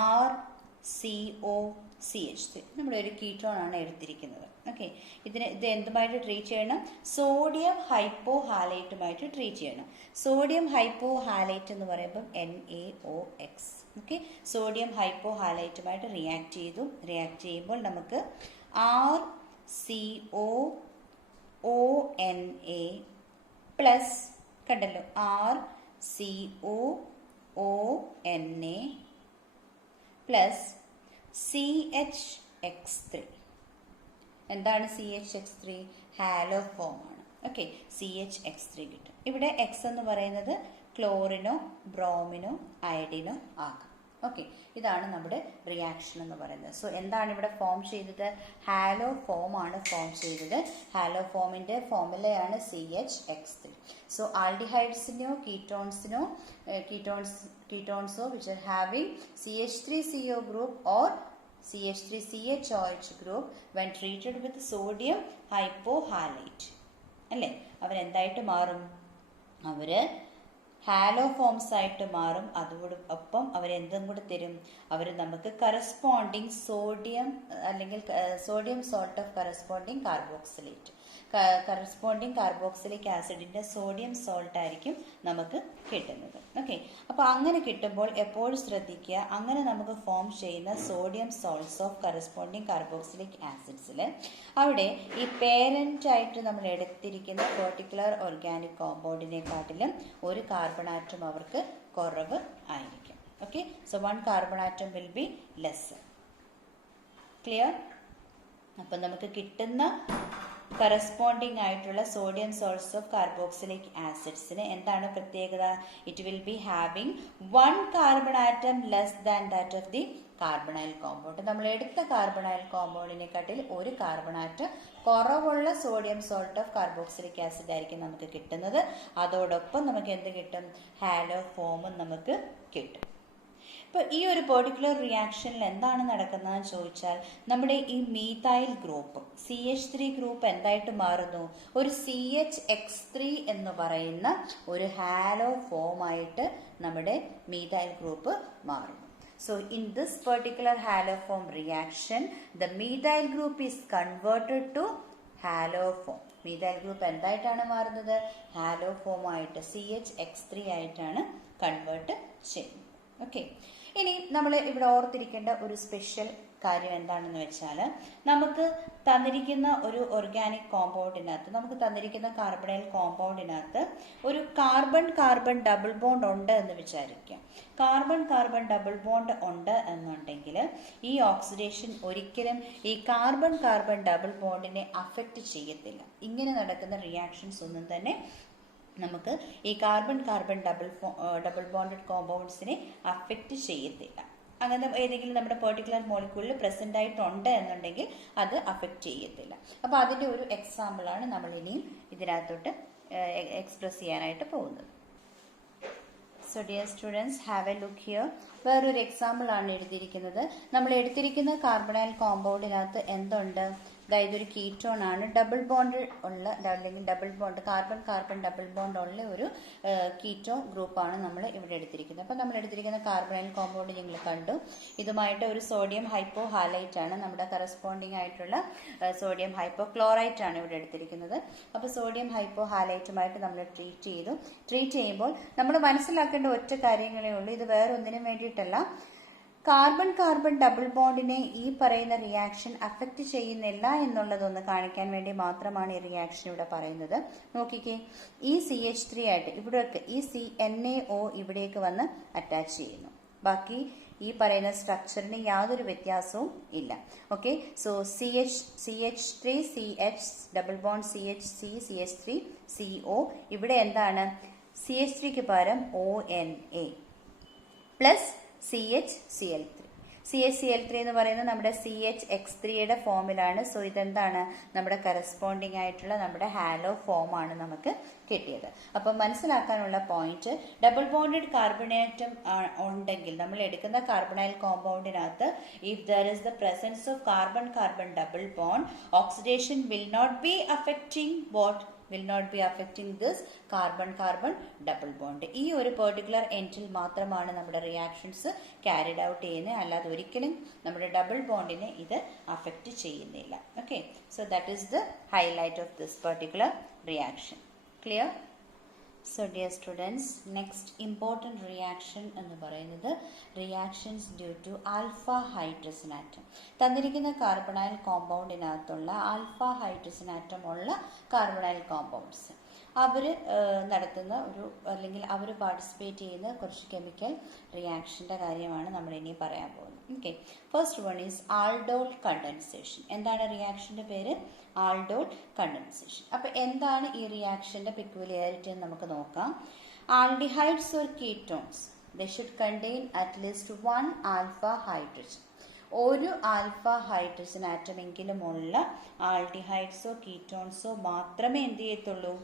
RCOCH3 നമ്മുടെ ഒരു കീറ്റോൺ ആണ് എടുത്തിരിക്കുന്നത്. ഓക്കെ, ഇത് എന്തുമായിട്ട് ട്രീറ്റ് ചെയ്യണം? സോഡിയം ഹൈപ്പോ ഹാലൈറ്റുമായിട്ട് ട്രീറ്റ് ചെയ്യണം. സോഡിയം ഹൈപ്പോ ഹാലൈറ്റ് എന്ന് പറയുമ്പോൾ NaOX. ഓക്കെ, സോഡിയം ഹൈപ്പോ ഹാലൈറ്റുമായിട്ട് റിയാക്ട് ചെയ്യുമ്പോൾ നമുക്ക് RCOONA പ്ലസ്, കണ്ടല്ലോ, RCOONA പ്ലസ് CHX3. എന്താണ് CHX3? ഹാലോ ഫോം ആണ്. ഓക്കെ, CHX3 കിട്ടും. ഇവിടെ X എന്ന് പറയുന്നത് ക്ലോറിനോ ബ്രോമിനോ അയഡിനോ ആകാം. ഓക്കെ, ഇതാണ് നമ്മുടെ റിയാക്ഷൻ എന്ന് പറയുന്നത്. സോ എന്താണ് ഇവിടെ ഫോം ചെയ്തത്? ഹാലോ ഫോം ആണ് ഫോം ചെയ്തത്. ഹാലോ ഫോമിന്റെ ഫോർമുലയാണ് CHX3. സോ ആൽഡിഹൈഡ്സിനോ ketones which are having CH3CO group or CH3CHOH group when treated with sodium hypohalate അല്ലേ, അവരെന്തായിട്ട് മാറും? അവര് ഹാലോ ഫോംസ് ആയിട്ട് മാറും. അതോടൊപ്പം അവരെന്തും കൂടെ തരും? അവർ നമുക്ക് കറസ്പോണ്ടിങ് സോഡിയം അല്ലെങ്കിൽ sodium salt of corresponding carboxylic ആസിഡിന്റെ സോഡിയം സോൾട്ട് ആയിരിക്കും നമുക്ക് കിട്ടുന്നത്. ഓക്കെ, അപ്പോൾ അങ്ങനെ കിട്ടുമ്പോൾ എപ്പോഴും ശ്രദ്ധിക്കുക, അങ്ങനെ നമുക്ക് ഫോം ചെയ്യുന്ന sodium salts of corresponding carboxylic ആസിഡ്സിൽ അവിടെ ഈ പേരന്റ് ആയിട്ട് നമ്മൾ എടുത്തിരിക്കുന്ന പെർട്ടിക്കുലർ ഓർഗാനിക് കോമ്പൗണ്ടിനെക്കാട്ടിലും ഒരു കാർബൺ ആറ്റം അവർക്ക് കുറവ് ആയിരിക്കും. Okay, so 1 carbon atom will be lesser. Clear? അപ്പം നമുക്ക് കിട്ടുന്ന കറസ്പോണ്ടിങ് ആയിട്ടുള്ള സോഡിയം സോൾട്ട്സ് ഓഫ് കാർബോക്സിലിക് ആസിഡ്സിന് എന്താണ് പ്രത്യേകത? It will be having 1 carbon atom less than that of the carbonyl compound. നമ്മൾ എടുത്ത കാർബണൈൽ കോമ്പൗണ്ടിനെക്കാട്ടിൽ ഒരു കാർബൺ ആറ്റം കുറവുള്ള sodium salt of carboxylic acid ആയിരിക്കും നമുക്ക് കിട്ടുന്നത്. അതോടൊപ്പം നമുക്ക് എന്ത് കിട്ടും? ഹാലോ ഫോമും നമുക്ക് കിട്ടും. ഇപ്പോൾ ഈ ഒരു പെർട്ടിക്കുലർ റിയാക്ഷനിൽ എന്താണ് നടക്കുന്നതെന്ന് ചോദിച്ചാൽ, നമ്മുടെ ഈ മീഥൈൽ ഗ്രൂപ്പ് CH3 ഗ്രൂപ്പ് എന്തായിട്ട് മാറുന്നു? ഒരു CHX3 എന്ന് പറയുന്ന ഒരു ഹാലോ ഫോമായിട്ട് നമ്മുടെ മീഥൈൽ ഗ്രൂപ്പ് മാറുന്നു. So in this particular haloform reaction, the methyl group is converted to haloform. methyl group എന്തായിട്ടാണ് മാറുന്നത്? ഹാലോഫോം ആയിട്ട് CHX3 ആയിട്ടാണ് കൺവേർട്ട് ചെയ്യുന്നത്. ഓക്കെ, ഇനി നമ്മൾ ഇവിടെ ഓർത്തിരിക്കേണ്ട ഒരു സ്പെഷ്യൽ കാര്യം എന്താണെന്ന് വെച്ചാൽ, നമുക്ക് തന്നിരിക്കുന്ന ഒരു ഓർഗാനിക് കോമ്പൗണ്ടിനകത്ത്, നമുക്ക് തന്നിരിക്കുന്ന കാർബണൈൽ കോമ്പൗണ്ടിനകത്ത് ഒരു കാർബൺ ഡബിൾ ബോണ്ട് ഉണ്ട് എന്ന് വിചാരിക്കാം. കാർബൺ ഡബിൾ ബോണ്ട് ഉണ്ട് എന്നുണ്ടെങ്കിൽ ഈ ഓക്സിഡേഷൻ ഒരിക്കലും ഈ കാർബൺ ഡബിൾ ബോണ്ടിനെ അഫക്റ്റ് ചെയ്യത്തില്ല. ഇങ്ങനെ നടക്കുന്ന റിയാക്ഷൻസ് ഒന്നും തന്നെ നമുക്ക് ഈ കാർബൺ ഡബിൾ ബോണ്ടഡ് കോമ്പൗണ്ട്സിനെ അഫക്റ്റ് ചെയ്യത്തില്ല. അങ്ങനെ ഏതെങ്കിലും നമ്മുടെ പെർട്ടിക്കുലർ മോളിക്യൂളിൽ പ്രസന്റ് ആയിട്ടുണ്ട് എന്നുണ്ടെങ്കിൽ അത് അഫക്റ്റ് ചെയ്യത്തില്ല. അപ്പോൾ അതിൻ്റെ ഒരു എക്സാമ്പിളാണ് നമ്മൾ ഇനിയും ഇതിനകത്തോട്ട് എക്സ്പ്രസ് ചെയ്യാനായിട്ട് പോകുന്നത്. So dear students, have A look here. വേറൊരു എക്സാമ്പിൾ ആണ് എഴുതിയിരിക്കുന്നത്. നമ്മൾ എടുത്തിരിക്കുന്ന കാർബണൈൽ കോമ്പൗണ്ടിനകത്ത് എന്തുണ്ട്? ഇതൊരു കീറ്റോൺ ആണ്. ഡബിൾ ബോണ്ട് ഉള്ള അല്ലെങ്കിൽ double bond carbon double bond ഉള്ള ഒരു കീറ്റോ ഗ്രൂപ്പാണ് നമ്മൾ ഇവിടെ എടുത്തിരിക്കുന്നത്. അപ്പോൾ നമ്മൾ എടുത്തിരിക്കുന്ന കാർബണൈൽ കോമ്പൗണ്ട് നിങ്ങൾ കണ്ടു. ഇതുമായിട്ട് ഒരു സോഡിയം ഹൈപ്പോ ഹാലൈറ്റ് ആണ്, നമ്മുടെ കറസ്പോണ്ടിങ് ആയിട്ടുള്ള സോഡിയം ഹൈപ്പോ ക്ലോറൈറ്റ് ആണ് ഇവിടെ എടുത്തിരിക്കുന്നത്. അപ്പോൾ സോഡിയം ഹൈപ്പോ ഹാലൈറ്റുമായിട്ട് നമ്മൾ ട്രീറ്റ് ചെയ്യുമ്പോൾ നമ്മൾ മനസ്സിലാക്കേണ്ട ഒറ്റ കാര്യങ്ങളേ ഉള്ളൂ. ഇത് വേറെ ഒന്നിനും വേണ്ടിയിട്ടല്ല, കാർബൺ ഡബിൾ ബോണ്ടിനെ ഈ പറയുന്ന റിയാക്ഷൻ അഫക്റ്റ് ചെയ്യുന്നില്ല എന്നുള്ളതൊന്ന് കാണിക്കാൻ വേണ്ടി മാത്രമാണ് ഈ റിയാക്ഷൻ ഇവിടെ പറയുന്നത്. നോക്കിക്കേ, ഈ CH3 ആയിട്ട് ഇവിടെയൊക്കെ ഈ NaO ഇവിടേക്ക് വന്ന് അറ്റാച്ച് ചെയ്യുന്നു. ബാക്കി ഈ പറയുന്ന സ്ട്രക്ചറിന് യാതൊരു വ്യത്യാസവും ഇല്ല. Okay, so CH3 CH double bond CHC CH3 CO. ഇവിടെ എന്താണ്? CH3ക്ക് പകരം ONA പ്ലസ് CHCl3 എന്ന് പറയുന്നത് നമ്മുടെ CHX3യുടെ ഫോമിലാണ്. സോ ഇതെന്താണ്? നമ്മുടെ കറസ്പോണ്ടിങ് ആയിട്ടുള്ള നമ്മുടെ ഹാലോ ഫോം ആണ് നമുക്ക് കിട്ടിയത്. അപ്പം മനസ്സിലാക്കാനുള്ള പോയിന്റ്, ഡബിൾ ബോണ്ടഡ് കാർബണേറ്റം ഉണ്ടെങ്കിൽ നമ്മൾ എടുക്കുന്ന കാർബണൈൽ കോമ്പൗണ്ടിനകത്ത് if there is the presence of carbon double bond, oxidation will not be affecting this carbon double bond. ഈ ഒരു പെർട്ടിക്കുലർ എൻഡിൽ മാത്രമാണ് നമ്മുടെ റിയാക്ഷൻസ് ക്യാരിഡ് ഔട്ട് ചെയ്യുന്നത്, അല്ലാതെ ഒരിക്കലും നമ്മുടെ ഡബിൾ ബോണ്ടിനെ ഇത് അഫക്റ്റ് ചെയ്യുന്നില്ല. Okay, so that is the highlight of this particular reaction. Clear? So dear students, next important reaction എന്ന് പറയുന്നത് reactions due to alpha hydrogen atom. തന്നിരിക്കുന്ന കാർബണൈൽ കോമ്പൗണ്ടിനകത്തുള്ള ആൽഫ ഹൈഡ്രജൻ ആറ്റം ഉള്ള കാർബണൈൽ കോമ്പൗണ്ട്സ്, അവർ നടത്തുന്ന ഒരു അല്ലെങ്കിൽ അവർ പാർട്ടിസിപ്പേറ്റ് ചെയ്യുന്ന കുറച്ച് കെമിക്കൽ റിയാക്ഷൻ്റെ കാര്യമാണ് നമ്മൾ ഇനി പറയാൻ പോകുന്നത്. Okay, first one is aldol condensation. എന്താണ് റിയാക്ഷൻ്റെ പേര്? Aldol condensation. അപ്പോൾ എന്താണ് ഈ റിയാക്ഷൻ്റെ പെക്യുലിയാരിറ്റി എന്ന് നമുക്ക് നോക്കാം. Aldehydes or ketones they should contain at least one alpha hydrogen. ഒരു ആൽഫ ഹൈഡ്രജൻ ആറ്റമെങ്കിലുമുള്ള ആൽഡിഹൈഡ്സോ കീറ്റോൺസോ മാത്രമേ എന്ത് ചെയ്യത്തുള്ളൂ?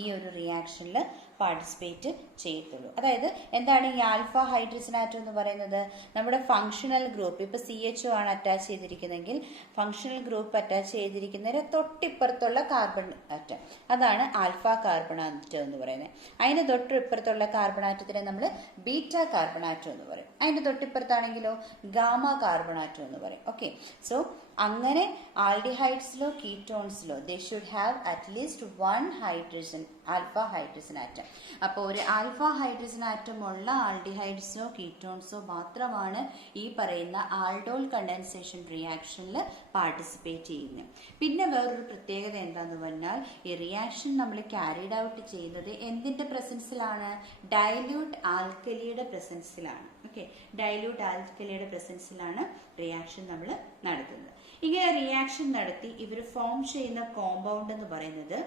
ഈ ഒരു റിയാക്ഷനിൽ പാർട്ടിസിപ്പേറ്റ് ചെയ്യത്തുള്ളൂ. അതായത് എന്താണ് ഈ ആൽഫ ഹൈഡ്രജൻ ആറ്റം എന്ന് പറയുന്നത്? നമ്മുടെ ഫങ്ഷണൽ ഗ്രൂപ്പ്, ഇപ്പോൾ CHO ആണ് അറ്റാച്ച് ചെയ്തിരിക്കുന്നതെങ്കിൽ ഫങ്ഷണൽ ഗ്രൂപ്പ് അറ്റാച്ച് ചെയ്തിരിക്കുന്നതിന് തൊട്ടിപ്പുറത്തുള്ള കാർബൺ ആറ്റം, അതാണ് ആൽഫ കാർബൺ ആറ്റം എന്ന് പറയുന്നത്. അതിന് തൊട്ടിപ്പുറത്തുള്ള കാർബൺ ആറ്റത്തിനെ നമ്മൾ ബീറ്റ കാർബൺ ആറ്റം എന്ന് പറയും. അതിൻ്റെ തൊട്ടിപ്പുറത്താണെങ്കിലോ ഗാമ കാർബൺ ആറ്റം എന്ന് പറയും. ഓക്കെ, സോ അങ്ങനെ ആൽഡിഹൈഡ്സിലോ കീറ്റോൺസിലോ they should have at least one hydrogen, alpha hydrogen atom. അപ്പോൾ ഒരു ആൽഫ ഹൈഡ്രജൻ ആറ്റം ഉള്ള ആൽഡിഹൈഡ്സോ കീറ്റോൺസോ മാത്രമാണ് ഈ പറയുന്ന ആൾഡോൾ കണ്ടൻസേഷൻ റിയാക്ഷനിൽ പാർട്ടിസിപ്പേറ്റ് ചെയ്യുന്നത്. പിന്നെ വേറൊരു പ്രത്യേകത എന്താണെന്ന് പറഞ്ഞാൽ ഈ റിയാക്ഷൻ നമ്മൾ ക്യാരിഡ് ഔട്ട് ചെയ്യുന്നത് എന്തിൻ്റെ പ്രസൻസിലാണ്? ഡൈല്യൂട്ട് ആൽക്കലിയുടെ പ്രസൻസിലാണ്. ഓക്കെ, ഡൈല്യൂട്ട് ആൽക്കലിയുടെ പ്രസൻസിലാണ് റിയാക്ഷൻ നമ്മൾ നടത്തുന്നത്. ഇങ്ങനെ റിയാക്ഷൻ നടത്തി ഇവർ ഫോം ചെയ്യുന്ന കോമ്പൗണ്ട് എന്ന് പറയുന്നത്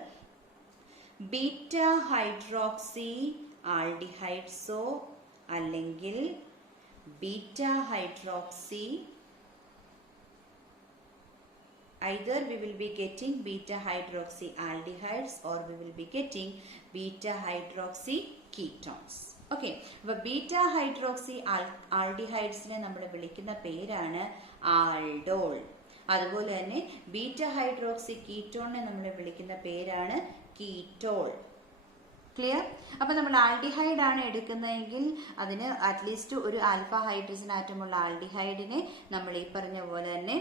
ബീറ്റ ഹൈഡ്രോക്സി ആൽഡിഹൈഡ്സോ അല്ലെങ്കിൽ beta hydroxy, either we will be getting beta hydroxy aldehydes or we will be getting beta hydroxy ketones. Okay, അപ്പോൾ ബീറ്റ ഹൈഡ്രോക്സി ആൽഡിഹൈഡ്സിനെ നമ്മൾ വിളിക്കുന്ന പേരാണ് ആൾഡോൾ. അതുപോലെ തന്നെ ബീറ്റ ഹൈഡ്രോക്സി കീറ്റോണിനെ നമ്മൾ വിളിക്കുന്ന പേരാണ് കീറ്റോൾ. ക്ലിയർ? അപ്പോൾ നമ്മൾ ആൽഡിഹൈഡ് ആണ് എടുക്കുന്നതെങ്കിൽ അതിന് അറ്റ്ലീസ്റ്റ് ഒരു ആൽഫ ഹൈഡ്രജൻ ആറ്റമുള്ള ആൽഡിഹൈഡിനെ നമ്മൾ ഈ പറഞ്ഞ പോലെ തന്നെ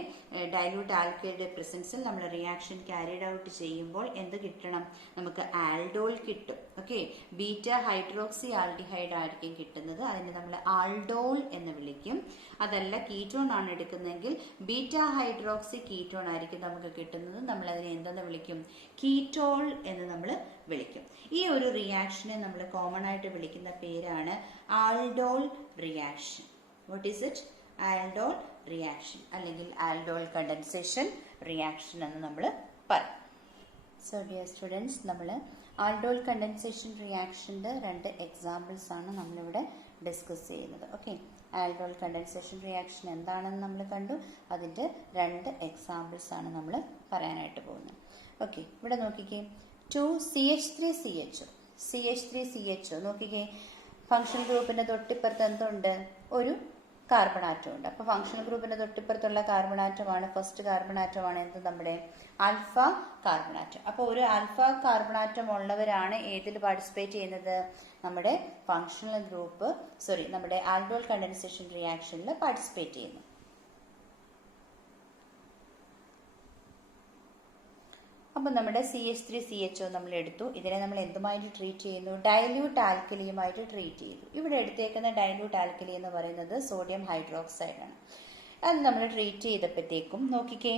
ഡൈല്യൂട്ട് ആൽക്കലിയുടെ പ്രസൻസിൽ നമ്മൾ റിയാക്ഷൻ ക്യാരിഡ് ഔട്ട് ചെയ്യുമ്പോൾ എന്ത് കിട്ടണം? നമുക്ക് ആൽഡോൾ കിട്ടും. ഓക്കെ, ബീറ്റ ഹൈഡ്രോക്സി ആൽഡിഹൈഡ് ആയിരിക്കും കിട്ടുന്നത്, അതിനെ നമ്മൾ ആൾഡോൾ എന്ന് വിളിക്കും. അതല്ല കീറ്റോൺ ആണ് എടുക്കുന്നതെങ്കിൽ ബീറ്റ ഹൈഡ്രോക്സി കീറ്റോൺ ആയിരിക്കും നമുക്ക് കിട്ടുന്നത്, നമ്മൾ അതിനെ എന്തെന്ന് വിളിക്കും? കീറ്റോൾ എന്ന് നമ്മൾ വിളിക്കും. ഈ ഒരു റിയാക്ഷനെ നമ്മൾ കോമൺ ആയിട്ട് വിളിക്കുന്ന പേരാണ് aldol reaction. What is it? Aldol reaction അല്ലെങ്കിൽ ആൽഡോൾ കണ്ടൻസേഷൻ റിയാക്ഷൻ എന്ന് നമ്മൾ പറയും. സോ ഡിയർ സ്റ്റുഡൻസ്, നമ്മൾ ആൾഡോൾ കണ്ടൻസേഷൻ റിയാക്ഷൻ്റെ 2 എക്സാമ്പിൾസ് ആണ് നമ്മളിവിടെ ഡിസ്കസ് ചെയ്യുന്നത്. ഓക്കെ, ആൽഡോൾ കണ്ടൻസേഷൻ റിയാക്ഷൻ എന്താണെന്ന് നമ്മൾ കണ്ടു, അതിൻ്റെ 2 എക്സാമ്പിൾസ് ആണ് നമ്മൾ പറയാനായിട്ട് പോകുന്നത്. ഓക്കെ, ഇവിടെ നോക്കിക്കേ, 2CH3CHO, CH3CHO നോക്കിക്കേ, ഫങ്ഷണൽ ഗ്രൂപ്പിന്റെ തൊട്ടിപ്പുറത്ത് എന്തുണ്ട്? ഒരു കാർബൺ ആറ്റം ഉണ്ട്. അപ്പോൾ ഫങ്ഷണൽ ഗ്രൂപ്പിന്റെ തൊട്ടിപ്പുറത്തുള്ള കാർബൺ ആറ്റമാണ്, ഫസ്റ്റ് കാർബൺ ആറ്റമാണ് എന്ത്? നമ്മുടെ ആൽഫ കാർബൺ ആറ്റം. അപ്പോൾ ഒരു ആൽഫ കാർബൺ ആറ്റം ഉള്ളവരാണ് ഏതിൽ പാർട്ടിസിപ്പേറ്റ് ചെയ്യുന്നത്? നമ്മുടെ ഫങ്ഷണൽ ഗ്രൂപ്പ് നമ്മുടെ ആൽഡോൾ കണ്ടൻസേഷൻ റിയാക്ഷനിൽ പാർട്ടിസിപ്പേറ്റ് ചെയ്യുന്നു. അപ്പോൾ നമ്മുടെ CH3CHO നമ്മൾ എടുത്തു. ഇതിനെ നമ്മൾ എന്തുമായിട്ട് ട്രീറ്റ് ചെയ്യുന്നു? ഡൈല്യൂട്ട് ആൽക്കലിയുമായിട്ട് ട്രീറ്റ് ചെയ്തു. ഇവിടെ എടുത്തേക്കുന്ന ഡൈല്യൂട്ട് ആൽക്കലി എന്ന് പറയുന്നത് സോഡിയം ഹൈഡ്രോക്സൈഡ് ആണ്. അത് നമ്മൾ ട്രീറ്റ് ചെയ്തപ്പോഴത്തേക്കും നോക്കിക്കേ,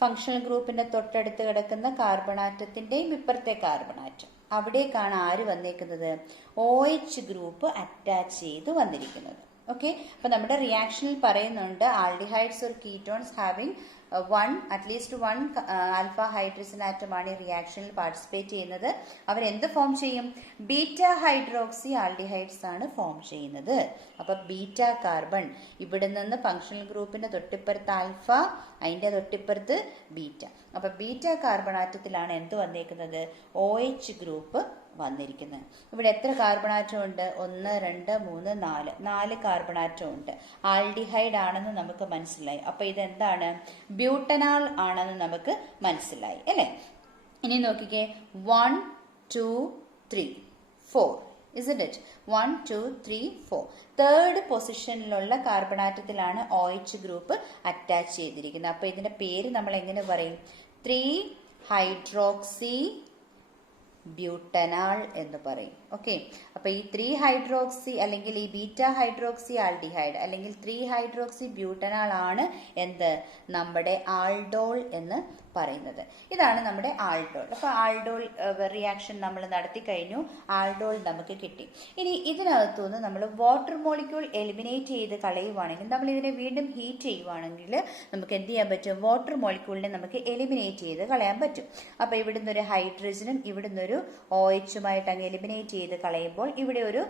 ഫങ്ഷണൽ ഗ്രൂപ്പിന്റെ തൊട്ടടുത്ത് കിടക്കുന്ന കാർബണാറ്റത്തിന്റെയും ഇപ്പുറത്തെ കാർബണാറ്റം അവിടേക്കാണ് ആര് വന്നേക്കുന്നത്? OH ഗ്രൂപ്പ് അറ്റാച്ച് ചെയ്ത് വന്നിരിക്കുന്നത്. ഓക്കെ, അപ്പോൾ നമ്മുടെ റിയാക്ഷനിൽ പറയുന്നുണ്ട് aldehydes or ketones having at least one alpha hydrogen ആറ്റമാണ് ഈ റിയാക്ഷനിൽ പാർട്ടിസിപ്പേറ്റ് ചെയ്യുന്നത്. അവരെന്ത് ഫോം ചെയ്യും? ബീറ്റ ഹൈഡ്രോക്സി ആൽഡിഹൈഡ്സ് ആണ് ഫോം ചെയ്യുന്നത്. അപ്പൊ ബീറ്റ കാർബൺ, ഇവിടെ നിന്ന് ഫങ്ഷണൽ ഗ്രൂപ്പിന്റെ തൊട്ടിപ്പുറത്ത് ആൽഫ, അതിന്റെ തൊട്ടിപ്പുറത്ത് ബീറ്റ. അപ്പൊ ബീറ്റ കാർബൺ ആറ്റത്തിലാണ് എന്ത് വന്നേക്കുന്നത്? OH ഗ്രൂപ്പ് വന്നിരിക്കുന്നത്. ഇവിടെ എത്ര കാർബണാറ്റം ഉണ്ട്? 1, 2, 3, 4 കാർബണാറ്റം ഉണ്ട്. ആൽഡിഹൈഡ് ആണെന്ന് നമുക്ക് മനസ്സിലായി. അപ്പൊ ഇതെന്താണ്? ബ്യൂട്ടനാൽ ആണെന്ന് നമുക്ക് മനസ്സിലായി അല്ലെ? ഇനി നോക്കിക്കേ, 1, 2, 3, 4. Isn't it? 1, 2, 3, 4. Third പൊസിഷനിലുള്ള കാർബണാറ്റത്തിലാണ് OH group attach ചെയ്തിരിക്കുന്നത്. അപ്പൊ ഇതിന്റെ പേര് നമ്മൾ എങ്ങനെ പറയും? 3 ഹൈഡ്രോക്സി ബ്യൂട്ടനാൽ എന്ന് പറയും. ഓക്കെ, അപ്പൊ ഈ 3 ഹൈഡ്രോക്സി അല്ലെങ്കിൽ ഈ ബീറ്റ ഹൈഡ്രോക്സി ആൽഡിഹൈഡ് അല്ലെങ്കിൽ 3 ഹൈഡ്രോക്സി ബ്യൂട്ടനാൽ ആണ് എന്ത്? നമ്മുടെ ആൾഡോൾ എന്ന് പറയുന്നത്. ഇതാണ് നമ്മുടെ ആൾഡോൾ. അപ്പോൾ ആൾഡോൾ റിയാക്ഷൻ നമ്മൾ നടത്തി കഴിഞ്ഞു. ആൾഡോൾ നമുക്ക് കിട്ടി. ഇനി ഇതിനകത്തുനിന്ന് നമ്മൾ വാട്ടർ മോളിക്യൂൾ എലിമിനേറ്റ് ചെയ്ത് കളയുവാണെങ്കിൽ, നമ്മൾ ഇതിനെ വീണ്ടും ഹീറ്റ് ചെയ്യുവാണെങ്കിൽ നമുക്ക് എന്ത് ചെയ്യാൻ പറ്റും? വാട്ടർ മോളിക്യൂളിനെ നമുക്ക് എലിമിനേറ്റ് ചെയ്ത് കളയാൻ പറ്റും. അപ്പോൾ ഇവിടുന്ന് ഒരു ഹൈഡ്രജനും ഇവിടുന്ന് ഒരു OHുമായിട്ട് അങ്ങ് എലിമിനേറ്റ് ചെയ്ത് കളയുമ്പോൾ ഇവിടെ ഒരു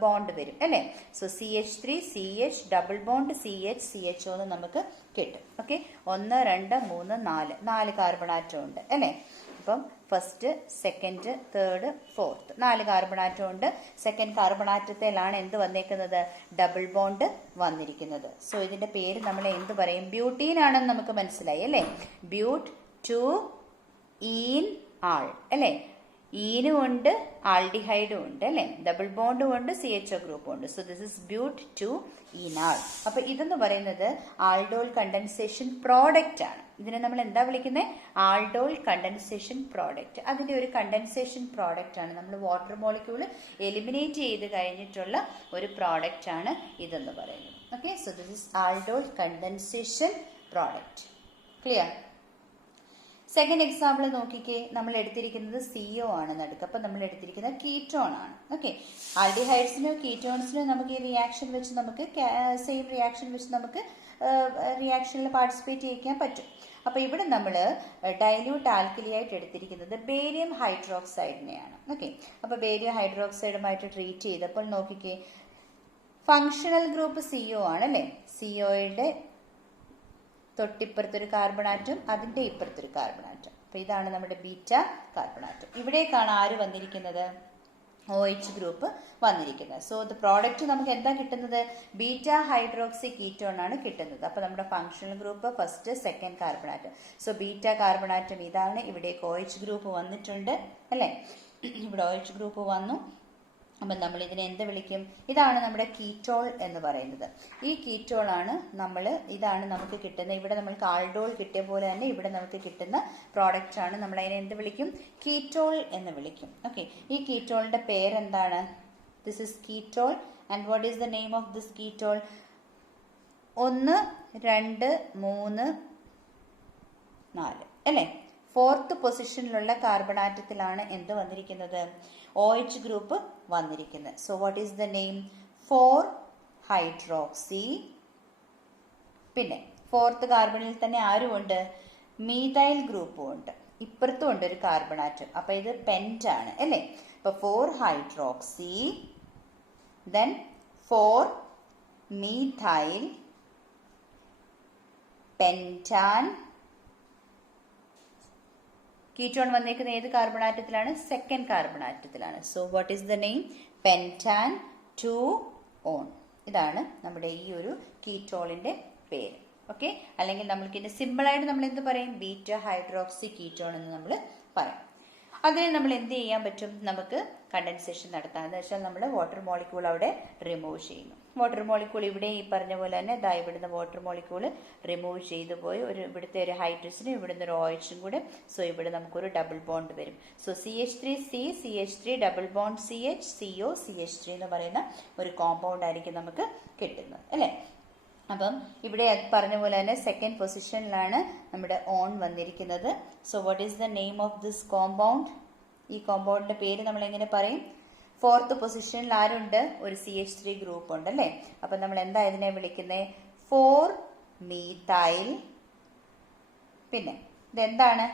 ബോണ്ട് വരും അല്ലേ? So CH3 CH double bond CH CHO എന്ന് നമുക്ക് കിട്ടും. ഓക്കെ, 1 2 3 4 കാർബൺ ആറ്റം ഉണ്ട് അല്ലേ? അപ്പം first, second, third, fourth 4 carbon atom ഉണ്ട്. സെക്കൻഡ് കാർബൺ ആറ്റത്തിലാണ് എന്ത് വന്നേക്കുന്നത്? ഡബിൾ ബോണ്ട് വന്നിരിക്കുന്നത്. സോ ഇതിന്റെ പേര് നമ്മൾ എന്ത് പറയും? ബ്യൂട്ടീൻ ആണെന്ന് നമുക്ക് മനസ്സിലായി അല്ലേ? ബ്യൂട്ട് 2 ഈൻ ആൾ അല്ലേ? ഈനും ഉണ്ട് ആൾഡിഹൈഡും ഉണ്ട് അല്ലേ? ഡബിൾ ബോണ്ടും ഉണ്ട് CHO ഗ്രൂപ്പും ഉണ്ട്. So this is ബ്യൂട്ട് 2 ഈനാൾ. അപ്പൊ ഇതെന്ന് പറയുന്നത് ആൾഡോൾ കണ്ടൻസേഷൻ പ്രോഡക്റ്റ് ആണ്. ഇതിനെ നമ്മൾ എന്താ വിളിക്കുന്നത്? Aldol condensation product. അതിന്റെ ഒരു കണ്ടൻസേഷൻ പ്രോഡക്റ്റ് ആണ്. നമ്മൾ വാട്ടർ മോളിക്യൂള് എലിമിനേറ്റ് ചെയ്ത് കഴിഞ്ഞിട്ടുള്ള ഒരു പ്രോഡക്റ്റ് ആണ് ഇതെന്ന് പറയുന്നത്. Okay, so this is aldol condensation product. Clear? Second example നോക്കിക്കേ. നമ്മൾ എടുത്തിരിക്കുന്നത് CO ആണ് നടുക്ക്. അപ്പം നമ്മൾ എടുത്തിരിക്കുന്നത് കീറ്റോൺ ആണ്. ഓക്കെ, ആൽഡിഹൈഡ്സിനോ കീറ്റോൺസിനോ നമുക്ക് ഈ റിയാക്ഷൻ വെച്ച് നമുക്ക് സെയിം റിയാക്ഷൻ വെച്ച് നമുക്ക് റിയാക്ഷനിൽ പാർട്ടിസിപ്പേറ്റ് ചെയ്യിക്കാൻ പറ്റും. അപ്പോൾ ഇവിടെ നമ്മൾ ഡൈല്യൂട്ട് ആൽക്കലി ആയിട്ട് എടുത്തിരിക്കുന്നത് ബേരിയം ഹൈഡ്രോക്സൈഡിനെയാണ്. ഓക്കെ, അപ്പോൾ ബേരിയം ഹൈഡ്രോക്സൈഡുമായിട്ട് ട്രീറ്റ് ചെയ്തപ്പോൾ നോക്കിക്കേ, ഫങ്ഷണൽ ഗ്രൂപ്പ് CO ആണ് അല്ലേ? COയുടെ തൊട്ടിപ്പുറത്തൊരു കാർബൺ ആറ്റം, അതിന്റെ ഇപ്പുറത്തൊരു കാർബൺ ആറ്റം. അപ്പൊ ഇതാണ് നമ്മുടെ ബീറ്റ കാർബൺ ആറ്റം. ഇവിടേക്കാണ് ആര് വന്നിരിക്കുന്നത്? OH ഗ്രൂപ്പ് വന്നിരിക്കുന്നത്. സോ ദ പ്രോഡക്റ്റ് നമുക്ക് എന്താ കിട്ടുന്നത്? ബീറ്റ ഹൈഡ്രോക്സി കീറ്റോൺ ആണ് കിട്ടുന്നത്. അപ്പൊ നമ്മുടെ functional group first, second carbon atom. So beta carbon atom ഇതാണ്. ഇവിടേക്ക് OH ഗ്രൂപ്പ് വന്നിട്ടുണ്ട് അല്ലെ? ഇവിടെ OH ഗ്രൂപ്പ് വന്നു. അപ്പം നമ്മൾ ഇതിനെ എന്ത് വിളിക്കും? ഇതാണ് നമ്മുടെ കീറ്റോൾ എന്ന് പറയുന്നത്. ഈ കീറ്റോൾ ആണ് ഇതാണ് നമുക്ക് കിട്ടുന്ന, ഇവിടെ നമ്മൾക്ക് ആൾഡോൾ കിട്ടിയ പോലെ തന്നെ ഇവിടെ നമുക്ക് കിട്ടുന്ന പ്രോഡക്റ്റ് ആണ്. നമ്മൾ അതിനെ എന്ത് വിളിക്കും? കീറ്റോൾ എന്ന് വിളിക്കും. ഓക്കെ, ഈ കീറ്റോളിന്റെ പേരെന്താണ്? This is ketol. And what is the name of this ketol? 1 2 3 4 അല്ലേ? ഫോർത്ത് പൊസിഷനിലുള്ള കാർബൺ ആറ്റത്തിലാണ് എന്ത് വന്നിരിക്കുന്നത്? OH ഗ്രൂപ്പ് വന്നിരിക്കുന്നത്. So what is the name? 4 hydroxy. പിന്നെ ഫോർത്ത് കാർബണിൽ തന്നെ ആരുമുണ്ട്? മീഥൈൽ ഗ്രൂപ്പും ഉണ്ട്. ഇപ്പുറത്തും ഉണ്ട് ഒരു കാർബൺ ആറ്റം. അപ്പൊ ഇത് പെന്റ് ആണ് അല്ലേ? അപ്പൊ 4 hydroxy, then 4 methyl, pentan. Ketone വന്നേക്കുന്ന ഏത് കാർബൺ ആറ്റത്തിലാണ്? സെക്കൻഡ് കാർബൺ ആറ്റത്തിലാണ്. So what is the name? Pentan 2 one. ഇതാണ് നമ്മുടെ ഈ ഒരു കീറ്റോളിന്റെ പേര്. ഓക്കെ, അല്ലെങ്കിൽ നമ്മൾക്ക് ഇതിന്റെ സിമ്പിൾ ആയിട്ട് നമ്മൾ എന്ത് പറയും? ബീറ്റ ഹൈഡ്രോക്സി കീറ്റോൺ എന്ന് നമ്മൾ പറയും. അതിനെ നമ്മൾ എന്ത് ചെയ്യാൻ പറ്റും? നമുക്ക് കണ്ടൻസേഷൻ നടത്താം. എന്ന് വെച്ചാൽ നമ്മൾ വാട്ടർ മോളിക്യൂൾ അവിടെ റിമൂവ് ചെയ്യുന്നു. വാട്ടർ മോളിക്യൂൾ ഇവിടെ ഈ പറഞ്ഞ പോലെ തന്നെ ഇവിടുന്ന് വാട്ടർ മോളിക്യൂൾ റിമൂവ് ചെയ്തു പോയി. ഇവിടുത്തെ ഒരു ഹൈഡ്രജനും ഇവിടുന്ന് ഒരു OHും കൂടെ. സോ ഇവിടെ നമുക്കൊരു ഡബിൾ ബോണ്ട് വരും. So CH3C CH3 double bond CH CO CH3 എന്ന് പറയുന്ന ഒരു കോമ്പൗണ്ട് ആയിരിക്കും നമുക്ക് കിട്ടുന്നത് അല്ലേ? അപ്പം ഇവിടെ പറഞ്ഞ പോലെ തന്നെ സെക്കൻഡ് പൊസിഷനിലാണ് നമ്മുടെ ഓൺ വന്നിരിക്കുന്നത്. So what is the name of this compound? ഈ കോമ്പൗണ്ടിന്റെ പേര് നമ്മൾ എങ്ങനെ പറയും? ഫോർത്ത് പൊസിഷനിൽ ആരുണ്ട്? ഒരു CH3 ഗ്രൂപ്പ് ഉണ്ട് അല്ലേ? അപ്പൊ നമ്മൾ എന്താ ഇതിനെ വിളിക്കുന്നത്? 4 മീഥൈൽ. പിന്നെ ഇതെന്താണ്?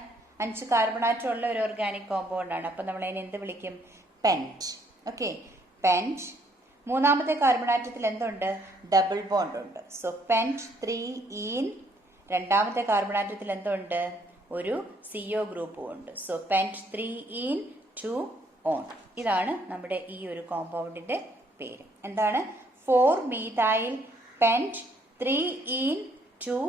5 കാർബൺ ആറ്റം ഉള്ള ഒരു ഓർഗാനിക് കോമ്പൗണ്ട് ആണ്. അപ്പൊ നമ്മൾ അതിനെ എന്ത് വിളിക്കും? പെന്റ്. Okay, pent. മൂന്നാമത്തെ കാർബൺ ആറ്റത്തിൽ എന്തുണ്ട്? ഡബിൾ ബോണ്ട് ഉണ്ട്. So pent 3 ഈൻ. രണ്ടാമത്തെ കാർബൺ ആറ്റത്തിൽ എന്തുണ്ട്? ഒരു CO ഗ്രൂപ്പും ഉണ്ട്. So pent 3 ഈൻ 2 one. ഇതാണ് നമ്മുടെ ഈ ഒരു കോമ്പൗണ്ടിന്റെ പേര്. എന്താണ്? 4 methyl pent 3 ഈൻ 2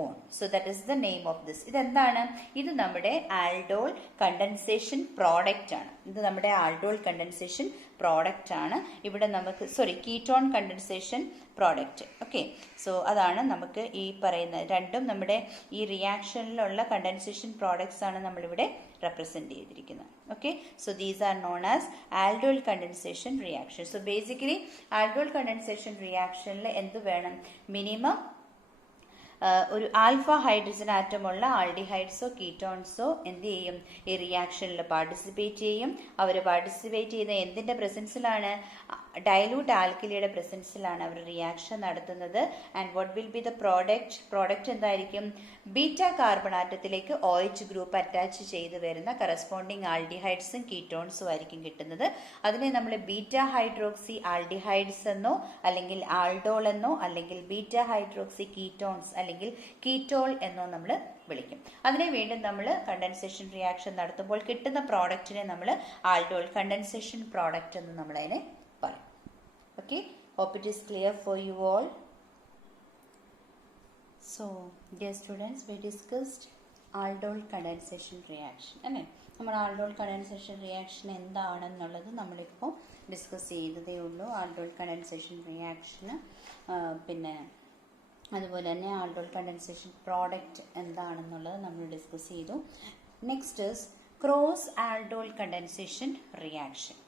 on. So that is the name of this. ഇതെന്താണ്? ഇത് നമ്മുടെ ആൽഡോൾ കണ്ടൻസേഷൻ പ്രോഡക്റ്റ് ആണ്. ഇത് നമ്മുടെ ആൽഡോൾ കണ്ടൻസേഷൻ പ്രോഡക്റ്റ് ആണ്. ഇവിടെ നമുക്ക് ketone condensation product. Okay, so അതാണ് നമുക്ക് ഈ പറയുന്ന രണ്ടും നമ്മുടെ ഈ റിയാക്ഷനിലുള്ള കണ്ടൻസേഷൻ പ്രോഡക്ട്സ് ആണ് നമ്മളിവിടെ represent ചെയ്തിരിക്കുന്നത്. Okay, so these are known as aldol condensation reaction. So basically aldol condensation reaction എന്ത് വേണം? മിനിമം ഒരു ആൽഫ ഹൈഡ്രജൻ ആറ്റമുള്ള ആൽഡിഹൈഡ്സോ കീറ്റോൺസോ എന്ത് ചെയ്യും? ഈ റിയാക്ഷനിൽ പാർട്ടിസിപ്പേറ്റ് ചെയ്യും. അവർ പാർട്ടിസിപ്പേറ്റ് ചെയ്യുന്ന എന്തിന്റെ പ്രസൻസിലാണ്? ഡയലൂട്ട് ആൽക്കലിയുടെ പ്രസൻസിലാണ് അവർ റിയാക്ഷൻ നടത്തുന്നത്. And what will be the product എന്തായിരിക്കും? ബീറ്റ കാർബൺ ആറ്റത്തിലേക്ക് OH ഗ്രൂപ്പ് അറ്റാച്ച് ചെയ്ത് വരുന്ന കറസ്പോണ്ടിങ് ആൽഡിഹൈഡ്സും കീറ്റോൺസും ആയിരിക്കും കിട്ടുന്നത്. അതിനെ നമ്മൾ ബീറ്റ ഹൈഡ്രോക്സി ആൽഡിഹൈഡ്സ് എന്നോ അല്ലെങ്കിൽ ആൾഡോൾ എന്നോ അല്ലെങ്കിൽ ബീറ്റ ഹൈഡ്രോക്സി കീറ്റോൺസ് അല്ലെങ്കിൽ കീറ്റോൾ എന്നോ നമ്മൾ വിളിക്കും. അതിനെ വീണ്ടും നമ്മൾ കണ്ടൻസേഷൻ റിയാക്ഷൻ നടത്തുമ്പോൾ കിട്ടുന്ന പ്രോഡക്റ്റിനെ നമ്മൾ ആൾഡോൾ കണ്ടൻസേഷൻ പ്രോഡക്റ്റ് എന്ന് നമ്മൾ അതിനെ പറയും. Okay, hope it is clear for you all. So, dear students, we discussed aldol condensation reaction. അല്ലേ? നമ്മൾ aldol condensation reaction എന്താണെന്നുള്ളത് നമ്മളിപ്പോൾ ഡിസ്കസ് ചെയ്തതേ ഉള്ളൂ. aldol condensation reaction പിന്നെ അതുപോലെ തന്നെ aldol condensation പ്രോഡക്റ്റ് എന്താണെന്നുള്ളത് നമ്മൾ ഡിസ്കസ് ചെയ്തു. Next is cross aldol condensation reaction.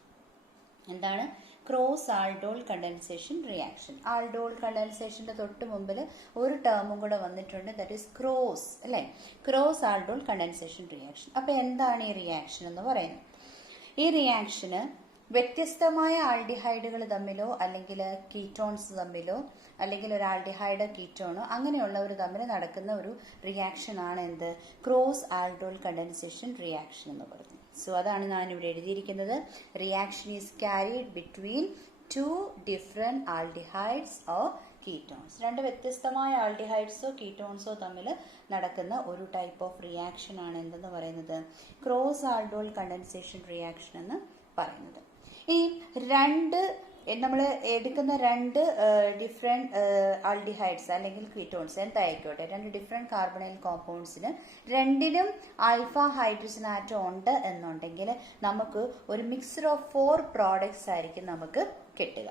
എന്താണ് cross aldol condensation reaction? Aldol കണ്ടൻസേഷന്റെ തൊട്ട് മുമ്പിൽ ഒരു ടേമും കൂടെ വന്നിട്ടുണ്ട്, ദാറ്റ് ഈസ് ക്രോസ്, അല്ലേ? Cross aldol condensation reaction. അപ്പൊ എന്താണ് ഈ റിയാക്ഷൻ എന്ന് പറയുന്നത്? ഈ റിയാക്ഷന് വ്യത്യസ്തമായ ആൽഡിഹൈഡുകൾ തമ്മിലോ അല്ലെങ്കിൽ കീറ്റോൺസ് തമ്മിലോ അല്ലെങ്കിൽ ഒരു ആൽഡിഹൈഡ് കീറ്റോണോ അങ്ങനെയുള്ളവർ തമ്മിൽ നടക്കുന്ന ഒരു റിയാക്ഷൻ ആണ് എന്ത്? ക്രോസ് ആൾഡോൾ കണ്ടൻസേഷൻ റിയാക്ഷൻ എന്ന് പറയുന്നത്. സോ അതാണ് ഞാൻ ഇവിടെ എഴുതിയിരിക്കുന്നത്. Reaction is carried between two different aldehydes or ketones. രണ്ട് വ്യത്യസ്തമായ ആൽഡിഹൈഡ്സോ കീറ്റോൺസോ തമ്മിൽ നടക്കുന്ന ഒരു ടൈപ്പ് ഓഫ് റിയാക്ഷൻ ആണ് എന്തെന്ന് പറയുന്നത്? ക്രോസ് ആൾഡോൾ കണ്ടൻസേഷൻ റിയാക്ഷൻ എന്ന് പറയുന്നത്. ഈ നമ്മൾ എടുക്കുന്ന രണ്ട് ഡിഫറെന്റ് ആൽഡിഹൈഡ്സ് അല്ലെങ്കിൽ കീറ്റോൺസ് എന്തായിക്കോട്ടെ, രണ്ട് ഡിഫറെന്റ് കാർബണൈൽ കോമ്പൗണ്ട്സിന് രണ്ടിനും ആൽഫ ഹൈഡ്രജൻ ആറ്റം ഉണ്ട് എന്നുണ്ടെങ്കിൽ നമുക്ക് ഒരു മിക്സർ ഓഫ് 4 പ്രോഡക്ട്സ് ആയിരിക്കും നമുക്ക് കിട്ടുക.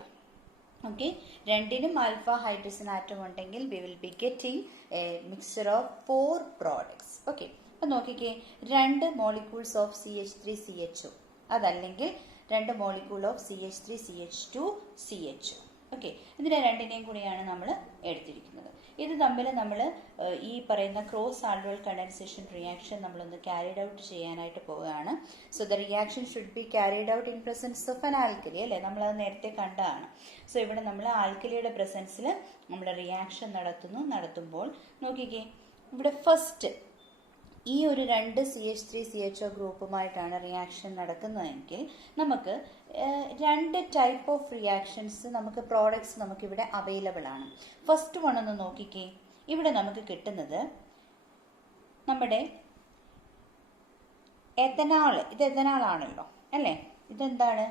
ഓക്കെ, രണ്ടിനും ആൽഫ ഹൈഡ്രജൻ ആറ്റം ഉണ്ടെങ്കിൽ we will be getting A mixer of 4 products. Okay, അപ്പൊ നോക്കിക്കേ, 2 മോളിക്യൂൾസ് ഓഫ് CH3CHO അതല്ലെങ്കിൽ 2 molecule of CH3CH2 CHO. Okay, ഇതിനെ രണ്ടിനെയും കൂടിയാണ് നമ്മൾ എടുത്തിരിക്കുന്നത്. ഇത് തമ്മിൽ നമ്മൾ ഈ പറയുന്ന ക്രോസ് ആൾഡോൾ കണ്ടൻസേഷൻ റിയാക്ഷൻ നമ്മളൊന്ന് ക്യാരിഡ് ഔട്ട് ചെയ്യാനായിട്ട് പോവുകയാണ്. So the reaction should be carried out in presence of an alkali, അല്ലേ? നമ്മളത് നേരത്തെ കണ്ടതാണ്. സോ ഇവിടെ നമ്മൾ ആൽക്കലിയുടെ പ്രസൻസിൽ നമ്മൾ റിയാക്ഷൻ നടത്തുമ്പോൾ നോക്കിക്കേ, ഇവിടെ ഫസ്റ്റ് ഈ ഒരു 2 CH3CHO ഗ്രൂപ്പുമായിട്ടാണ് റിയാക്ഷൻ നടക്കുന്നതെങ്കിൽ നമുക്ക് 2 ടൈപ്പ് ഓഫ് റിയാക്ഷൻസ് നമുക്ക് പ്രോഡക്ട്സ് നമുക്കിവിടെ അവൈലബിൾ ആണ്. ഫസ്റ്റ് വൺ ഒന്ന് നോക്കിക്കേ, ഇവിടെ നമുക്ക് കിട്ടുന്നത് നമ്മുടെ എഥനാൾ. ഇത് എഥനാൾ ആണല്ലോ, അല്ലേ? ഇതെന്താണ്?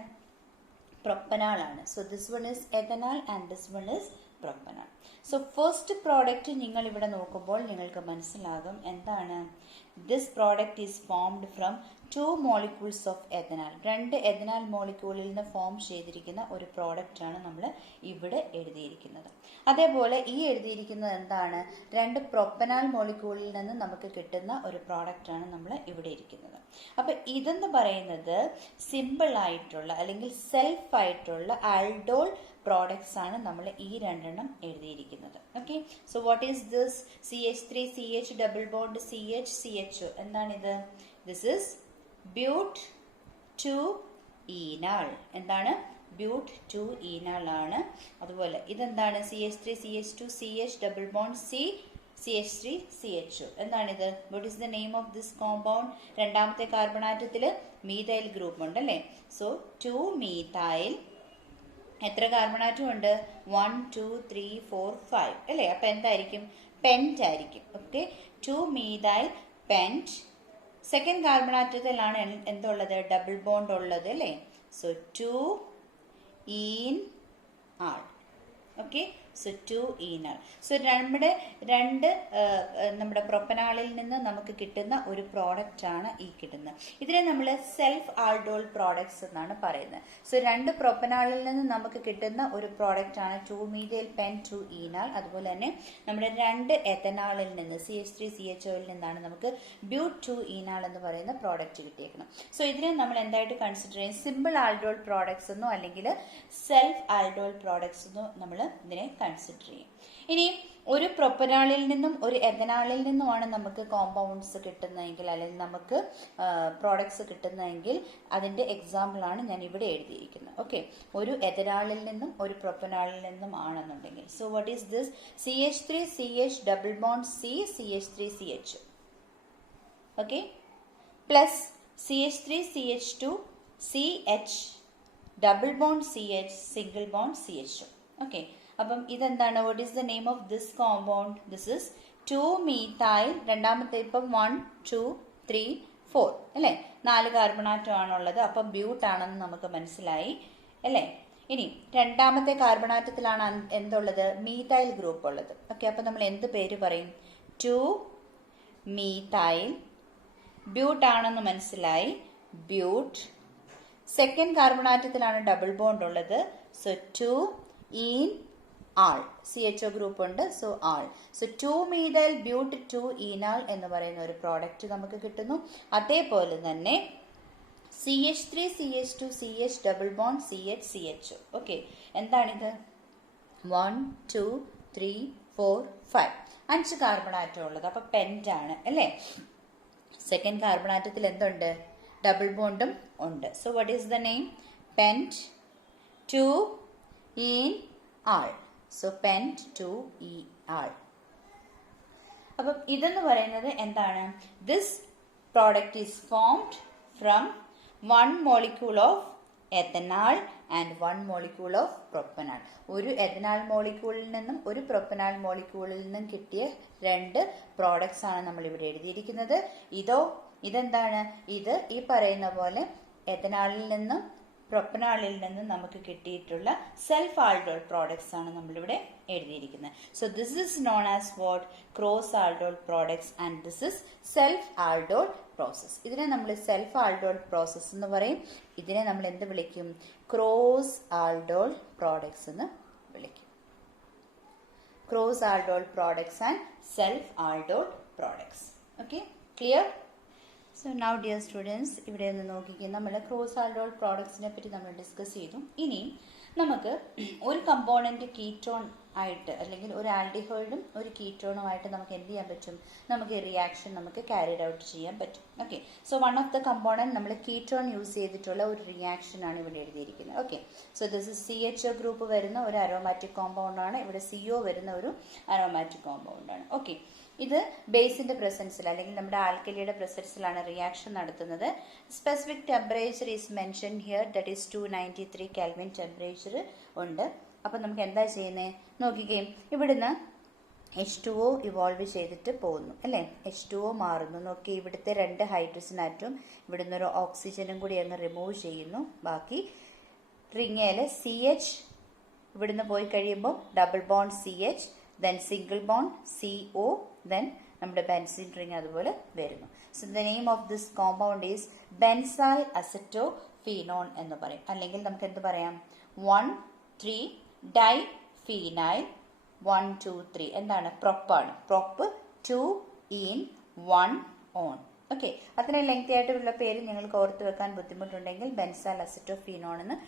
പ്രൊപ്പനാൾ ആണ്. So this one is ethanal and this one is propanal. So first product നിങ്ങൾ ഇവിടെ നോക്കുമ്പോൾ നിങ്ങൾക്ക് മനസ്സിലാകും എന്താണ്? This product is formed from 2 molecules of ethanal. 2 ethanal മോളിക്യൂളിൽ നിന്ന് ഫോം ചെയ്തിരിക്കുന്ന ഒരു പ്രോഡക്റ്റ് ആണ് നമ്മൾ ഇവിടെ എഴുതിയിരിക്കുന്നത്. അതേപോലെ ഈ എഴുതിയിരിക്കുന്നത് എന്താണ്? 2 പ്രൊപ്പനാൽ മോളിക്യൂളിൽ നിന്ന് നമുക്ക് കിട്ടുന്ന ഒരു പ്രോഡക്റ്റ് ആണ് നമ്മൾ ഇവിടെ ഇരിക്കുന്നത്. അപ്പൊ ഇതെന്ന് പറയുന്നത് സിമ്പിൾ ആയിട്ടുള്ള അല്ലെങ്കിൽ സെൽഫ് ആയിട്ടുള്ള ആൽഡോൾ പ്രോഡക്ട്സ് ആണ് നമ്മൾ ഈ 2 എഴുതിയിരിക്കുന്നത്. Okay, so what is this? CH3CH double bond CH-CHO. എന്താണിത്? This is ബ്യൂട്ട് 2 ഈനാൾ. എന്താണ്? ബ്യൂട്ട് 2 ഈനാൾ ആണ്. അതുപോലെ ഇതെന്താണ്? CH3CH2 CH double bond CH3CHO. എന്താണിത്? What is the name of this compound? രണ്ടാമത്തെ കാർബൺ ആറ്റത്തിൽ മീഥൈൽ ഗ്രൂപ്പ് ഉണ്ട്, അല്ലേ? So 2 methyl. എത്ര കാർബൺ ആറ്റം ഉണ്ട്? 1 2 3 4 5, അല്ലേ? അപ്പൊ എന്തായിരിക്കും? പെന്റ് ആയിരിക്കും. Okay, 2 methyl pent. Second carbon ആറ്റത്തിലാണ് എന്തുള്ളത്? ഡബിൾ ബോണ്ട് ഉള്ളത്, അല്ലേ? So 2 ene al. Okay, so 2 enal. So നമ്മുടെ പ്രൊപ്പനാളിൽ നിന്ന് നമുക്ക് കിട്ടുന്ന ഒരു പ്രോഡക്റ്റ് ആണ് ഈ കിട്ടുന്നത്. ഇതിനെ നമ്മൾ സെൽഫ് ആൾഡോൾ പ്രോഡക്ട്സ് എന്നാണ് പറയുന്നത്. സോ 2 പ്രൊപ്പനാളിൽ നിന്ന് നമുക്ക് കിട്ടുന്ന ഒരു പ്രോഡക്റ്റ് ആണ് 2 മീഥൈൽ പെൻ 2 ഈനാൾ. അതുപോലെ തന്നെ നമ്മുടെ 2 എഥനാളിൽ നിന്ന് CH3CHO നിന്നാണ് നമുക്ക് ബ്യൂട്ട് 2 ഈനാൾ എന്ന് പറയുന്ന പ്രോഡക്റ്റ് കിട്ടിയേക്കുന്നത്. സോ ഇതിനെ നമ്മൾ എന്തായിട്ട് കൺസിഡർ ചെയ്യും? സിമ്പിൾ ആൾഡോൾ പ്രോഡക്ട്സ് എന്നോ അല്ലെങ്കിൽ സെൽഫ് ആൾഡോൾ പ്രോഡക്ട്സ് എന്നോ നമ്മൾ ഇതിനെ കൺസിഡർ ചെയ്യും. ഇനി ഒരു പ്രൊപ്പനാളിൽ നിന്നും ഒരു എഥനാളിൽ നിന്നുമാണ് നമുക്ക് കോമ്പൗണ്ട്സ് കിട്ടുന്നതെങ്കിൽ അല്ലെങ്കിൽ നമുക്ക് പ്രോഡക്ട്സ് കിട്ടുന്നതെങ്കിൽ അതിൻ്റെ എക്സാമ്പിളാണ് ഞാൻ ഇവിടെ എഴുതിയിരിക്കുന്നത്. ഓക്കെ, ഒരു എഥനാളിൽ നിന്നും ഒരു പ്രൊപ്പനാളിൽ നിന്നും ആണെന്നുണ്ടെങ്കിൽ. So what is this? CH3 CH double bond C CH3 CH. Okay, plus CH3 CH2 CH double bond CH single bond CH. Okay, അപ്പം ഇതെന്താണ്? What is the name of this compound? This is 2-methyl. രണ്ടാമത്തെ ഇപ്പം 1 2 3 4 അല്ലേ, 4 carbon atom ആണുള്ളത്. അപ്പം ബ്യൂട്ട് ആണെന്ന് നമുക്ക് മനസ്സിലായി അല്ലേ. ഇനി രണ്ടാമത്തെ കാർബണാറ്റത്തിലാണ് എന്തുള്ളത്? മീഥൈൽ ഗ്രൂപ്പ് ഉള്ളത്. ഓക്കെ, അപ്പം നമ്മൾ എന്ത് പേര് പറയും? 2-methyl ബ്യൂട്ട് ആണെന്ന് മനസ്സിലായി, ബ്യൂട്ട്. സെക്കൻഡ് കാർബണാറ്റത്തിലാണ് ഡബിൾ ബോണ്ട് ഉള്ളത്. സോ 2-ene ആൾ, CHO ഗ്രൂപ്പ് ഉണ്ട്. So all. So 2-methyl ബ്യൂട്ട് 2-enal എന്ന് പറയുന്ന ഒരു പ്രോഡക്റ്റ് നമുക്ക് കിട്ടുന്നു. അതേപോലെ തന്നെ CH3 CH2 CH double bond CH CHO. Okay, എന്താണിത്? 1 2 3 4 5 5 കാർബണാറ്റം ഉള്ളത്. അപ്പൊ പെന്റ് ആണ് അല്ലേ. സെക്കൻഡ് കാർബണാറ്റത്തിൽ എന്തുണ്ട്? ഡബിൾ ബോണ്ടും ഉണ്ട്. So what is the name? Pent 2-enal. So pent 2-enal. അപ്പം ഇതെന്ന് പറയുന്നത് എന്താണ്? This product is formed from 1 molecule of ethanal and 1 molecule of propanal. ഒരു എഥനാൽ മോളിക്യൂളിൽ നിന്നും ഒരു പ്രൊപ്പനാൽ മോളിക്യൂളിൽ നിന്നും കിട്ടിയ 2 പ്രോഡക്ട്സ് ആണ് നമ്മൾ ഇവിടെ എഴുതിയിരിക്കുന്നത്. ഇതെന്താണ്? ഇത് ഈ പറയുന്ന പോലെ എഥനാളിൽ നിന്നും പ്രൊപ്പനാളിൽ നിന്നും നമുക്ക് കിട്ടിയിട്ടുള്ള സെൽഫ് ആൾഡോൾ പ്രോഡക്ട്സ് ആണ് നമ്മളിവിടെ എഴുതിയിരിക്കുന്നത്. So this is known as what? Cross aldol products and this is self aldol process. ഇതിനെ നമ്മൾ സെൽഫ് ആൾഡോൾ പ്രോസസ് എന്ന് പറയും. ഇതിനെ നമ്മൾ എന്ത് വിളിക്കും? ക്രോസ് ആൾഡോൾ പ്രോഡക്ട്സ് എന്ന് വിളിക്കും. Cross aldol products and self aldol products. Okay, clear? So now dear students, ഇവിടെ ഒന്ന് നോക്കിക്കുക. നമ്മൾ ക്രോസ് ആൾഡോൾ പ്രോഡക്ട്സിനെ പറ്റി നമ്മൾ ഡിസ്കസ് ചെയ്തു. ഇനി നമുക്ക് ഒരു കമ്പോണൻറ്റ് കീറ്റോൺ ആയിട്ട് അല്ലെങ്കിൽ ഒരു ആൽഡിഹൈഡും ഒരു കീറ്റോണുമായിട്ട് നമുക്ക് എന്ത് ചെയ്യാൻ പറ്റും? നമുക്ക് റിയാക്ഷൻ നമുക്ക് ക്യാരിഡ് ഔട്ട് ചെയ്യാൻ പറ്റും. Okay, so one of the component നമ്മൾ കീറ്റോൺ യൂസ് ചെയ്തിട്ടുള്ള ഒരു റിയാക്ഷൻ ആണ് ഇവിടെ എഴുതിയിരിക്കുന്നത്. Okay, so this is CHO group വരുന്ന ഒരു അരോമാറ്റിക് കോമ്പൗണ്ട് ആണ്. ഇവിടെ CO വരുന്ന ഒരു അരോമാറ്റിക് കോമ്പൗണ്ട് ആണ്. ഓക്കെ, ഇത് ബേസിന്റെ പ്രസൻസിൽ അല്ലെങ്കിൽ നമ്മുടെ ആൽക്കലിയുടെ പ്രസൻസിലാണ് റിയാക്ഷൻ നടത്തുന്നത്. Specific temperature is mention here, that is 293 Kelvin temperature ഉണ്ട്. അപ്പം നമുക്ക് എന്താ ചെയ്യുന്നത് നോക്കിക്കേ. ഇവിടുന്ന് H2O ഇവോൾവ് ചെയ്തിട്ട് പോകുന്നു അല്ലേ. H2O മാറുന്നു. നോക്കി, ഇവിടുത്തെ 2 ഹൈഡ്രജൻ ആറ്റവും ഇവിടുന്ന് ഒരു ഓക്സിജനും കൂടി അങ്ങ് റിമൂവ് ചെയ്യുന്നു. ബാക്കി റിങ്ങയിൽ CH ഇവിടുന്ന് പോയി കഴിയുമ്പോൾ double bond CH, then single bond CO, then നമ്മുടെ ബെൻസീൻ റിംഗ് അതുപോലെ വരുന്നു. So the name of this compound is benzal acetophenone എന്ന് പറയും. അല്ലെങ്കിൽ നമുക്ക് എന്ത് പറയാം? 1,3 ഡൈഫീനൈൽ 1 2 3 എന്താണ്? പ്രൊപ്പാണ്. Prop 2-ene 1-on. ഓക്കെ, അത്രയും ലെങ്തി ആയിട്ടുള്ള പേര് നിങ്ങൾക്ക് ഓർത്ത് വെക്കാൻ ബുദ്ധിമുട്ടുണ്ടെങ്കിൽ ബെൻസാൽ അസറ്റോഫീനോൺ എന്ന്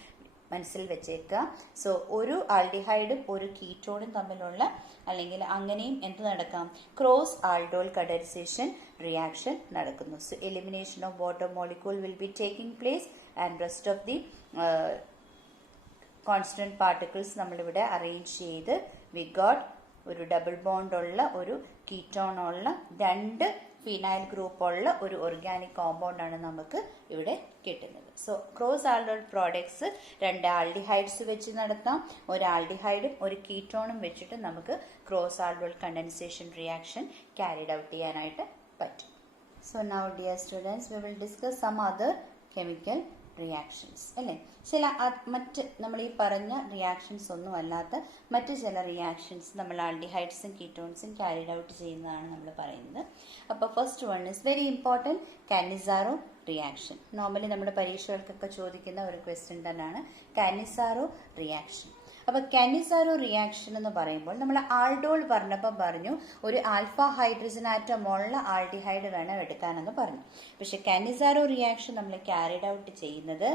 മനസ്സിൽ വെച്ചേക്കുക. സോ ഒരു ആൽഡിഹൈഡും ഒരു കീറ്റോണും തമ്മിലുള്ള അല്ലെങ്കിൽ അങ്ങനെയും എന്ത് നടക്കാം? ക്രോസ് ആൾഡോൾ കണ്ടൻസേഷൻ റിയാക്ഷൻ നടക്കുന്നു. So elimination of water molecule will be taking place and rest of the constant particles നമ്മളിവിടെ അറേഞ്ച് ചെയ്ത് വി ഗോട്ട് ഒരു ഡബിൾ ബോണ്ട് ഉള്ള ഒരു കീറ്റോൺ ഉള്ള 2 ഫിനൈൽ ഗ്രൂപ്പ് ഉള്ള ഒരു ഓർഗാനിക് കോമ്പൗണ്ട് ആണ് നമുക്ക് ഇവിടെ കിട്ടുന്നത്. So cross aldol products 2 aldehydes വെച്ച് നടത്താം. ഒരു ആൽഡിഹൈഡും ഒരു കീറ്റോണും വെച്ചിട്ട് നമുക്ക് cross aldol condensation reaction carried out ചെയ്യാനായിട്ട് പറ്റും. So now dear students, we will discuss some other chemical reactions അല്ലേ. ചില മറ്റ് നമ്മൾ ഈ പറഞ്ഞ റിയാക്ഷൻസ് ഒന്നും അല്ലാത്ത മറ്റ് ചില റിയാക്ഷൻസ് നമ്മൾ ആൽഡിഹൈഡ്സും കീറ്റോൺസും ക്യാരിഡ് ഔട്ട് ചെയ്യുന്നതാണ് നമ്മൾ പറയുന്നത്. അപ്പോൾ first one is very important, Cannizzaro reaction. Normally നമ്മുടെ പരീക്ഷകൾക്കൊക്കെ ചോദിക്കുന്ന ഒരു ക്വസ്റ്റ്യൻ തന്നെയാണ് കാനിസാറോ റിയാക്ഷൻ. അപ്പോൾ കാനിസാരോ റിയാക്ഷൻ എന്ന് പറയുമ്പോൾ നമ്മൾ ആൾഡോൾ പറഞ്ഞപ്പോൾ പറഞ്ഞു ഒരു ആൽഫ ഹൈഡ്രജൻ ആറ്റം ഉള്ള ആൾഡിഹൈഡ് വേണം എടുക്കാനെന്ന് പറഞ്ഞു. പക്ഷെ കാനിസാരോ റിയാക്ഷൻ നമ്മൾ ക്യാരിഡ് ഔട്ട് ചെയ്യുന്നത്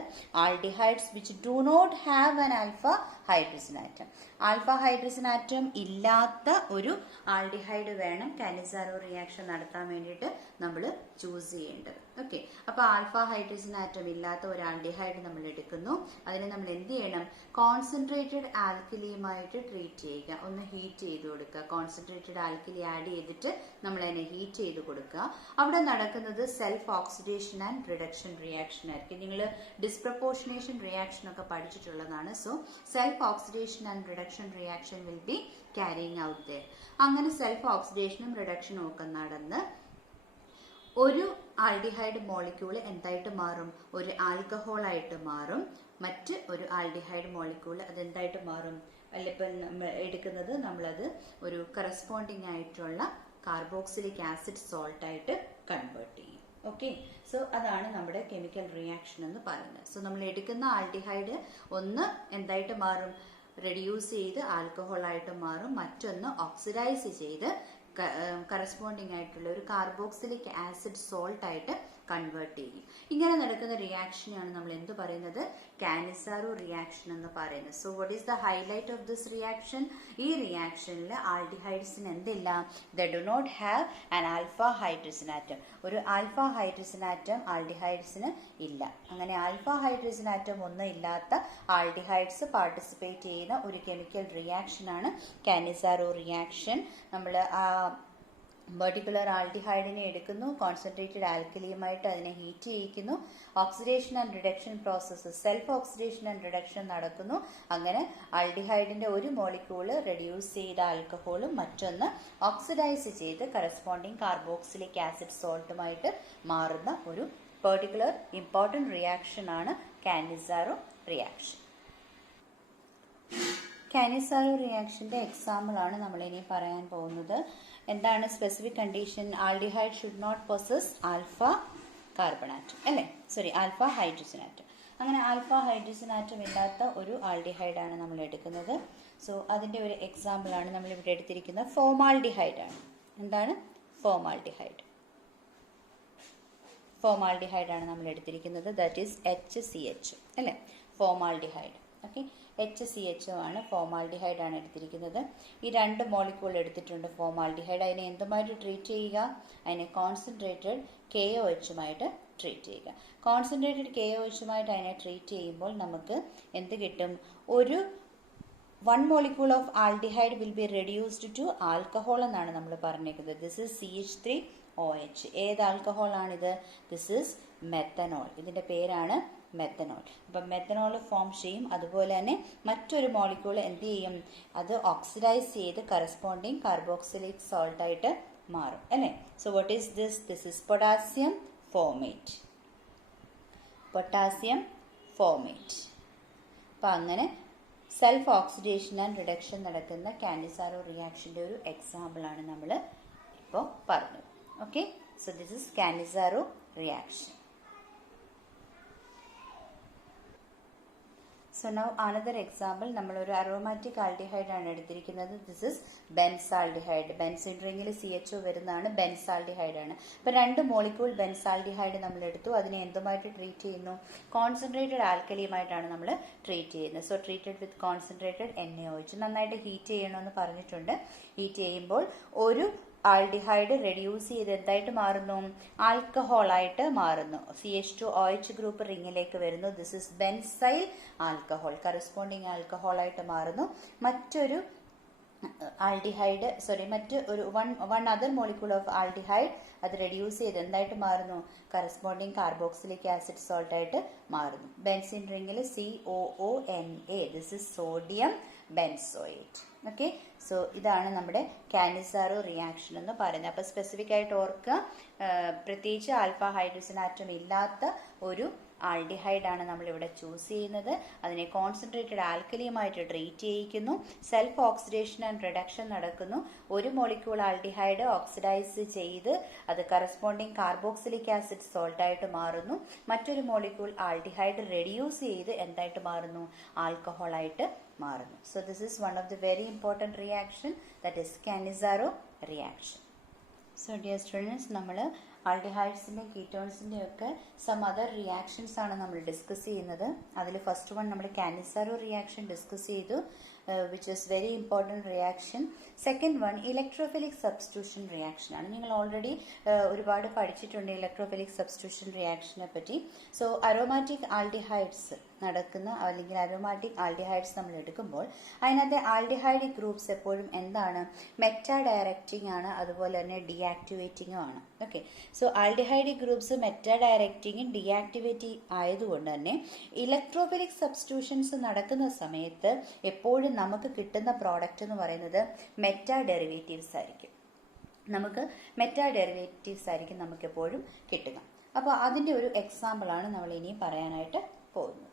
aldehydes which do not have an alpha hydrogen atom. Alpha hydrogen atom ഇല്ലാത്ത ഒരു ആൾഡിഹൈഡ് വേണം കാനിസാരോ റിയാക്ഷൻ നടത്താൻ വേണ്ടിയിട്ട് നമ്മൾ ചൂസ് ചെയ്യേണ്ടത്. ഓക്കെ, അപ്പോൾ ആൽഫ ഹൈഡ്രജൻ ആറ്റം ഇല്ലാത്ത ഒരു ആൾഡിഹൈഡ് നമ്മൾ എടുക്കുന്നു. അതിനെ നമ്മൾ എന്ത് ചെയ്യണം? കോൺസെൻട്രേറ്റഡ് ആൽക്കലിയുമായിട്ട് ട്രീറ്റ് ചെയ്യുക. ഒന്ന് ഹീറ്റ് ചെയ്ത് കൊടുക്കുക. കോൺസെൻട്രേറ്റഡ് ആൽക്കലി ആഡ് ചെയ്തിട്ട് നമ്മൾ അതിനെ ഹീറ്റ് ചെയ്ത് കൊടുക്കുക. അവിടെ നടക്കുന്നത് self oxidation and reduction reaction ആയിരിക്കും. നിങ്ങൾ ഡിസ്പ്രപ്പോർഷനേഷൻ റിയാക്ഷൻ ഒക്കെ പഠിച്ചിട്ടുള്ളതാണ്. So self oxidation and reduction reaction will be carrying out there. അങ്ങനെ സെൽഫ് ഓക്സിഡേഷനും റിഡക്ഷനും ഒക്കെ നടന്ന് ഒരു ആൽഡിഹൈഡ് മോളിക്യൂൾ എന്തായിട്ട് മാറും? ഒരു ആൽക്കഹോൾ ആയിട്ട് മാറും. മറ്റ് ഒരു ആൽഡിഹൈഡ് മോളിക്യൂൾ അതെന്തായിട്ട് മാറും? ഇപ്പം നമ്മൾ എടുക്കുന്നത് നമ്മളത് ഒരു കറസ്പോണ്ടിങ് ആയിട്ടുള്ള കാർബോക്സിലിക് ആസിഡ് സോൾട്ട് ആയിട്ട് കൺവേർട്ട് ചെയ്യും. ഓക്കെ, സോ അതാണ് നമ്മുടെ കെമിക്കൽ റിയാക്ഷൻ എന്ന് പറയുന്നത്. സോ നമ്മൾ എടുക്കുന്ന ആൽഡിഹൈഡ് ഒന്ന് എന്തായിട്ട് മാറും? റെഡ്യൂസ് ചെയ്ത് ആൽക്കഹോൾ ആയിട്ട് മാറും. മറ്റൊന്ന് ഓക്സിഡൈസ് ചെയ്ത് കറസ്പോണ്ടിങ് ആയിട്ടുള്ള ഒരു കാർബോക്സിലിക് ആസിഡ് സോൾട്ട് ആയിട്ട് കൺവേർട്ട് ചെയ്യും. ഇങ്ങനെ നടക്കുന്ന റിയാക്ഷനെയാണ് നമ്മൾ എന്ത് പറയുന്നത്? കാനിസാരോ റിയാക്ഷൻ എന്ന് പറയുന്നത്. So what is the highlight of this reaction? ഈ റിയാക്ഷനിൽ ആൽഡിഹൈഡ്സിന് എന്തില്ല? They do not have an alpha hydrogen atom. ഒരു ആൽഫ ഹൈഡ്രജൻ ആറ്റം ആൽഡിഹൈഡ്സിന് ഇല്ല. അങ്ങനെ ആൽഫ ഹൈഡ്രജൻ ആറ്റം ഒന്നും ഇല്ലാത്ത ആൽഡിഹൈഡ്സ് പാർട്ടിസിപ്പേറ്റ് ചെയ്യുന്ന ഒരു കെമിക്കൽ റിയാക്ഷനാണ് കാനിസാരോ റിയാക്ഷൻ. നമ്മൾ പെർട്ടിക്കുലർ ആൽഡിഹൈഡിനെ എടുക്കുന്നു, കോൺസെൻട്രേറ്റഡ് ആൽക്കലിയുമായിട്ട് അതിനെ ഹീറ്റ് ചെയ്യിക്കുന്നു. Oxidation and reduction process, self oxidation and reduction നടക്കുന്നു. അങ്ങനെ ആൽഡിഹൈഡിന്റെ ഒരു മോളിക്യൂള് റെഡ്യൂസ് ചെയ്ത ആൽക്കഹോളും മറ്റൊന്ന് ഓക്സിഡൈസ് ചെയ്ത് കറസ്പോണ്ടിങ് കാർബോക്സിലിക് ആസിഡ് സോൾട്ടുമായിട്ട് മാറുന്ന ഒരു പെർട്ടിക്കുലർ ഇമ്പോർട്ടൻറ്റ് റിയാക്ഷൻ ആണ് കാനിസാരോ റിയാക്ഷൻ. കാനിസാരോ റിയാക്ഷന്റെ എക്സാമ്പിൾ ആണ് നമ്മൾ ഇനി പറയാൻ പോകുന്നത്. എന്താണ് specific condition? Aldehyde should not possess alpha carbon atom, അല്ലേ? Sorry, alpha hydrogen atom. അങ്ങനെ ആൽഫ ഹൈഡ്രജൻ ആറ്റം ഇല്ലാത്ത ഒരു ആൽഡിഹൈഡാണ് നമ്മൾ എടുക്കുന്നത്. സോ അതിൻ്റെ ഒരു എക്സാമ്പിൾ ആണ് നമ്മൾ ഇവിടെ എടുത്തിരിക്കുന്നത്. ഫോമാൽഡിഹൈഡ് ആണ്. എന്താണ്? ഫോമാൽഡിഹൈഡ്. ഫോമാൽഡിഹൈഡ് ആണ് നമ്മൾ എടുത്തിരിക്കുന്നത്. ദാറ്റ് ഈസ് HCH, അല്ലേ? ഫോമാൽഡിഹൈഡ്. ഓക്കെ, HCH ആണ്, ഫോമാൽഡിഹൈഡ് ആണ് എടുത്തിരിക്കുന്നത്. ഈ രണ്ട് മോളിക്യൂൾ എടുത്തിട്ടുണ്ട് ഫോമാൽഡിഹൈഡ്. അതിനെ എന്തുമായിട്ട് ട്രീറ്റ് ചെയ്യുക? അതിനെ കോൺസെൻട്രേറ്റഡ് KOHുമായിട്ട് ട്രീറ്റ് ചെയ്യുക. കോൺസെൻട്രേറ്റഡ് KOHുമായിട്ട് അതിനെ ട്രീറ്റ് ചെയ്യുമ്പോൾ നമുക്ക് എന്ത് കിട്ടും? ഒരു 1 molecule of aldehyde will be reduced to alcohol എന്നാണ് നമ്മൾ പറഞ്ഞേക്കുന്നത്. This is CH3OH. ഏത് ആൽക്കഹോൾ ആണിത്? This is methanol. ഇതിൻ്റെ പേരാണ് മെത്തനോൾ. അപ്പം മെത്തനോൾ ഫോം ചെയ്യും. അതുപോലെ തന്നെ മറ്റൊരു മോളിക്യൂൾ എന്ത് ചെയ്യും? അത് ഓക്സിഡൈസ് ചെയ്ത് കറസ്പോണ്ടിങ് കാർബോക്സിലിക് സോൾട്ടായിട്ട് മാറും, അല്ലേ? So what is this? This is potassium formate. Potassium formate. അപ്പം അങ്ങനെ സെൽഫ് ഓക്സിഡേഷൻ ആൻഡ് റിഡക്ഷൻ നടക്കുന്ന കാനിസാരോ റിയാക്ഷൻ്റെ ഒരു എക്സാമ്പിൾ ആണ് നമ്മൾ ഇപ്പോൾ പറഞ്ഞത്. Okay, so this is Cannizzaro reaction. So now another example, നമ്മളൊരു അറോമാറ്റിക് ആൽഡിഹൈഡ് ആണ് എടുത്തിരിക്കുന്നത്. This is benzaldehyde. ബെൻസിൻ റിംഗിൽ CHO വരുന്നതാണ്, ബെൻസാൽഡിഹൈഡ് ആണ്. അപ്പോൾ 2 മോളിക്യൂൾ ബെൻസാൽഡിഹൈഡ് നമ്മൾ എടുത്തു. അതിനെ എന്തുമായിട്ട് ട്രീറ്റ് ചെയ്യുന്നു? കോൺസെൻട്രേറ്റഡ് ആൽക്കലിയുമായിട്ടാണ് നമ്മൾ ട്രീറ്റ് ചെയ്യുന്നത്. So treated with concentrated NaOH. നന്നായിട്ട് ഹീറ്റ് ചെയ്യണമെന്ന് പറഞ്ഞിട്ടുണ്ട്. ഹീറ്റ് ചെയ്യുമ്പോൾ ഒരു ആൽഡിഹൈഡ് റെഡ്യൂസ് ചെയ്ത് എന്തായിട്ട് മാറുന്നു? ആൽക്കഹോളായിട്ട് മാറുന്നു. CH2OH ഗ്രൂപ്പ് റിങ്ങിലേക്ക് വരുന്നു. This is benzyl alcohol. Corresponding ആൽക്കഹോളായിട്ട് മാറുന്നു. മറ്റൊരു ആൽഡിഹൈഡ് മറ്റ് ഒരു one other molecule of aldehyde അത് റെഡ്യൂസ് ചെയ്ത് എന്തായിട്ട് മാറുന്നു? കറസ്പോണ്ടിങ് കാർബോക്സിലിക് ആസിഡ് സോൾട്ട് ആയിട്ട് മാറുന്നു. ബെൻസിൻ റിങ്ങിൽ COONA. This is sodium benzoate. Okay, so ഇതാണ് നമ്മുടെ കാനിസാരോ റിയാക്ഷൻ എന്ന് പറയുന്നത്. അപ്പോൾ സ്പെസിഫിക് ആയിട്ട് ഓർക്കുക, പ്രത്യേകിച്ച് ആൽഫ ഹൈഡ്രജൻ ആറ്റം ഇല്ലാത്ത ഒരു ആൾഡിഹൈഡ് ആണ് നമ്മളിവിടെ ചൂസ് ചെയ്യുന്നത്. അതിനെ കോൺസെൻട്രേറ്റഡ് ആൽക്കലിയുമായിട്ട് ട്രീറ്റ് ചെയ്യിക്കുന്നു. സെൽഫ് ഓക്സിഡേഷൻ ആൻഡ് റിഡക്ഷൻ നടക്കുന്നു. ഒരു മോളിക്യൂൾ ആൾഡിഹൈഡ് ഓക്സിഡൈസ് ചെയ്ത് അത് കറസ്പോണ്ടിങ് കാർബോക്സിലിക് ആസിഡ് സോൾട്ടായിട്ട് മാറുന്നു. മറ്റൊരു മോളിക്യൂൾ ആൾഡിഹൈഡ് റെഡ്യൂസ് ചെയ്ത് എന്തായിട്ട് മാറുന്നു? ആൽക്കഹോളായിട്ട് മാറുന്നു. So this is one of the very important reaction, that is Cannizzaro reaction. So dear students, നമ്മൾ ആൾഡിഹൈഡ്സിൻ്റെ കീറ്റോൺസിൻ്റെ ഒക്കെ സം അതർ റിയാക്ഷൻസ് ആണ് നമ്മൾ ഡിസ്കസ് ചെയ്യുന്നത്. അതിൽ ഫസ്റ്റ് വൺ നമ്മൾ കാനിസാരോ റിയാക്ഷൻ ഡിസ്കസ് ചെയ്തു, which is very important reaction. Second one electrophilic substitution reaction ആണ്. നിങ്ങൾ ഓൾറെഡി ഒരുപാട് പഠിച്ചിട്ടുണ്ട് ഇലക്ട്രോഫിലിക് സബ്സ്റ്റിറ്റ്യൂഷൻ റിയാക്ഷനെ പറ്റി. സോ അരോമാറ്റിക് ആൾഡിഹൈഡ്സ് നടക്കുന്ന അല്ലെങ്കിൽ അരോമാറ്റിക് ആൾഡിഹൈഡ്സ് നമ്മൾ എടുക്കുമ്പോൾ അതിനകത്തെ ആൾഡിഹൈഡിക് ഗ്രൂപ്പ്സ് എപ്പോഴും എന്താണ്? മെറ്റാ ഡയറക്റ്റിംഗ് ആണ്, അതുപോലെ തന്നെ ഡീആക്ടിവേറ്റിംഗും ആണ്. Okay, so aldehydic groups meta ഡയറക്റ്റിംഗും deactivating ആയതുകൊണ്ട് തന്നെ ഇലക്ട്രോഫിലിക് സബ്സ്റ്റിറ്റ്യൂഷൻസ് നടക്കുന്ന സമയത്ത് എപ്പോഴും നമുക്ക് കിട്ടുന്ന പ്രോഡക്റ്റ് എന്ന് പറയുന്നത് മെറ്റാ ഡെറിവേറ്റീവ്സ് ആയിരിക്കും. നമുക്ക് എപ്പോഴും കിട്ടുക. അപ്പോൾ അതിൻ്റെ ഒരു എക്സാമ്പിളാണ് നമ്മൾ ഇനി പറയാനായിട്ട് പോകുന്നത്.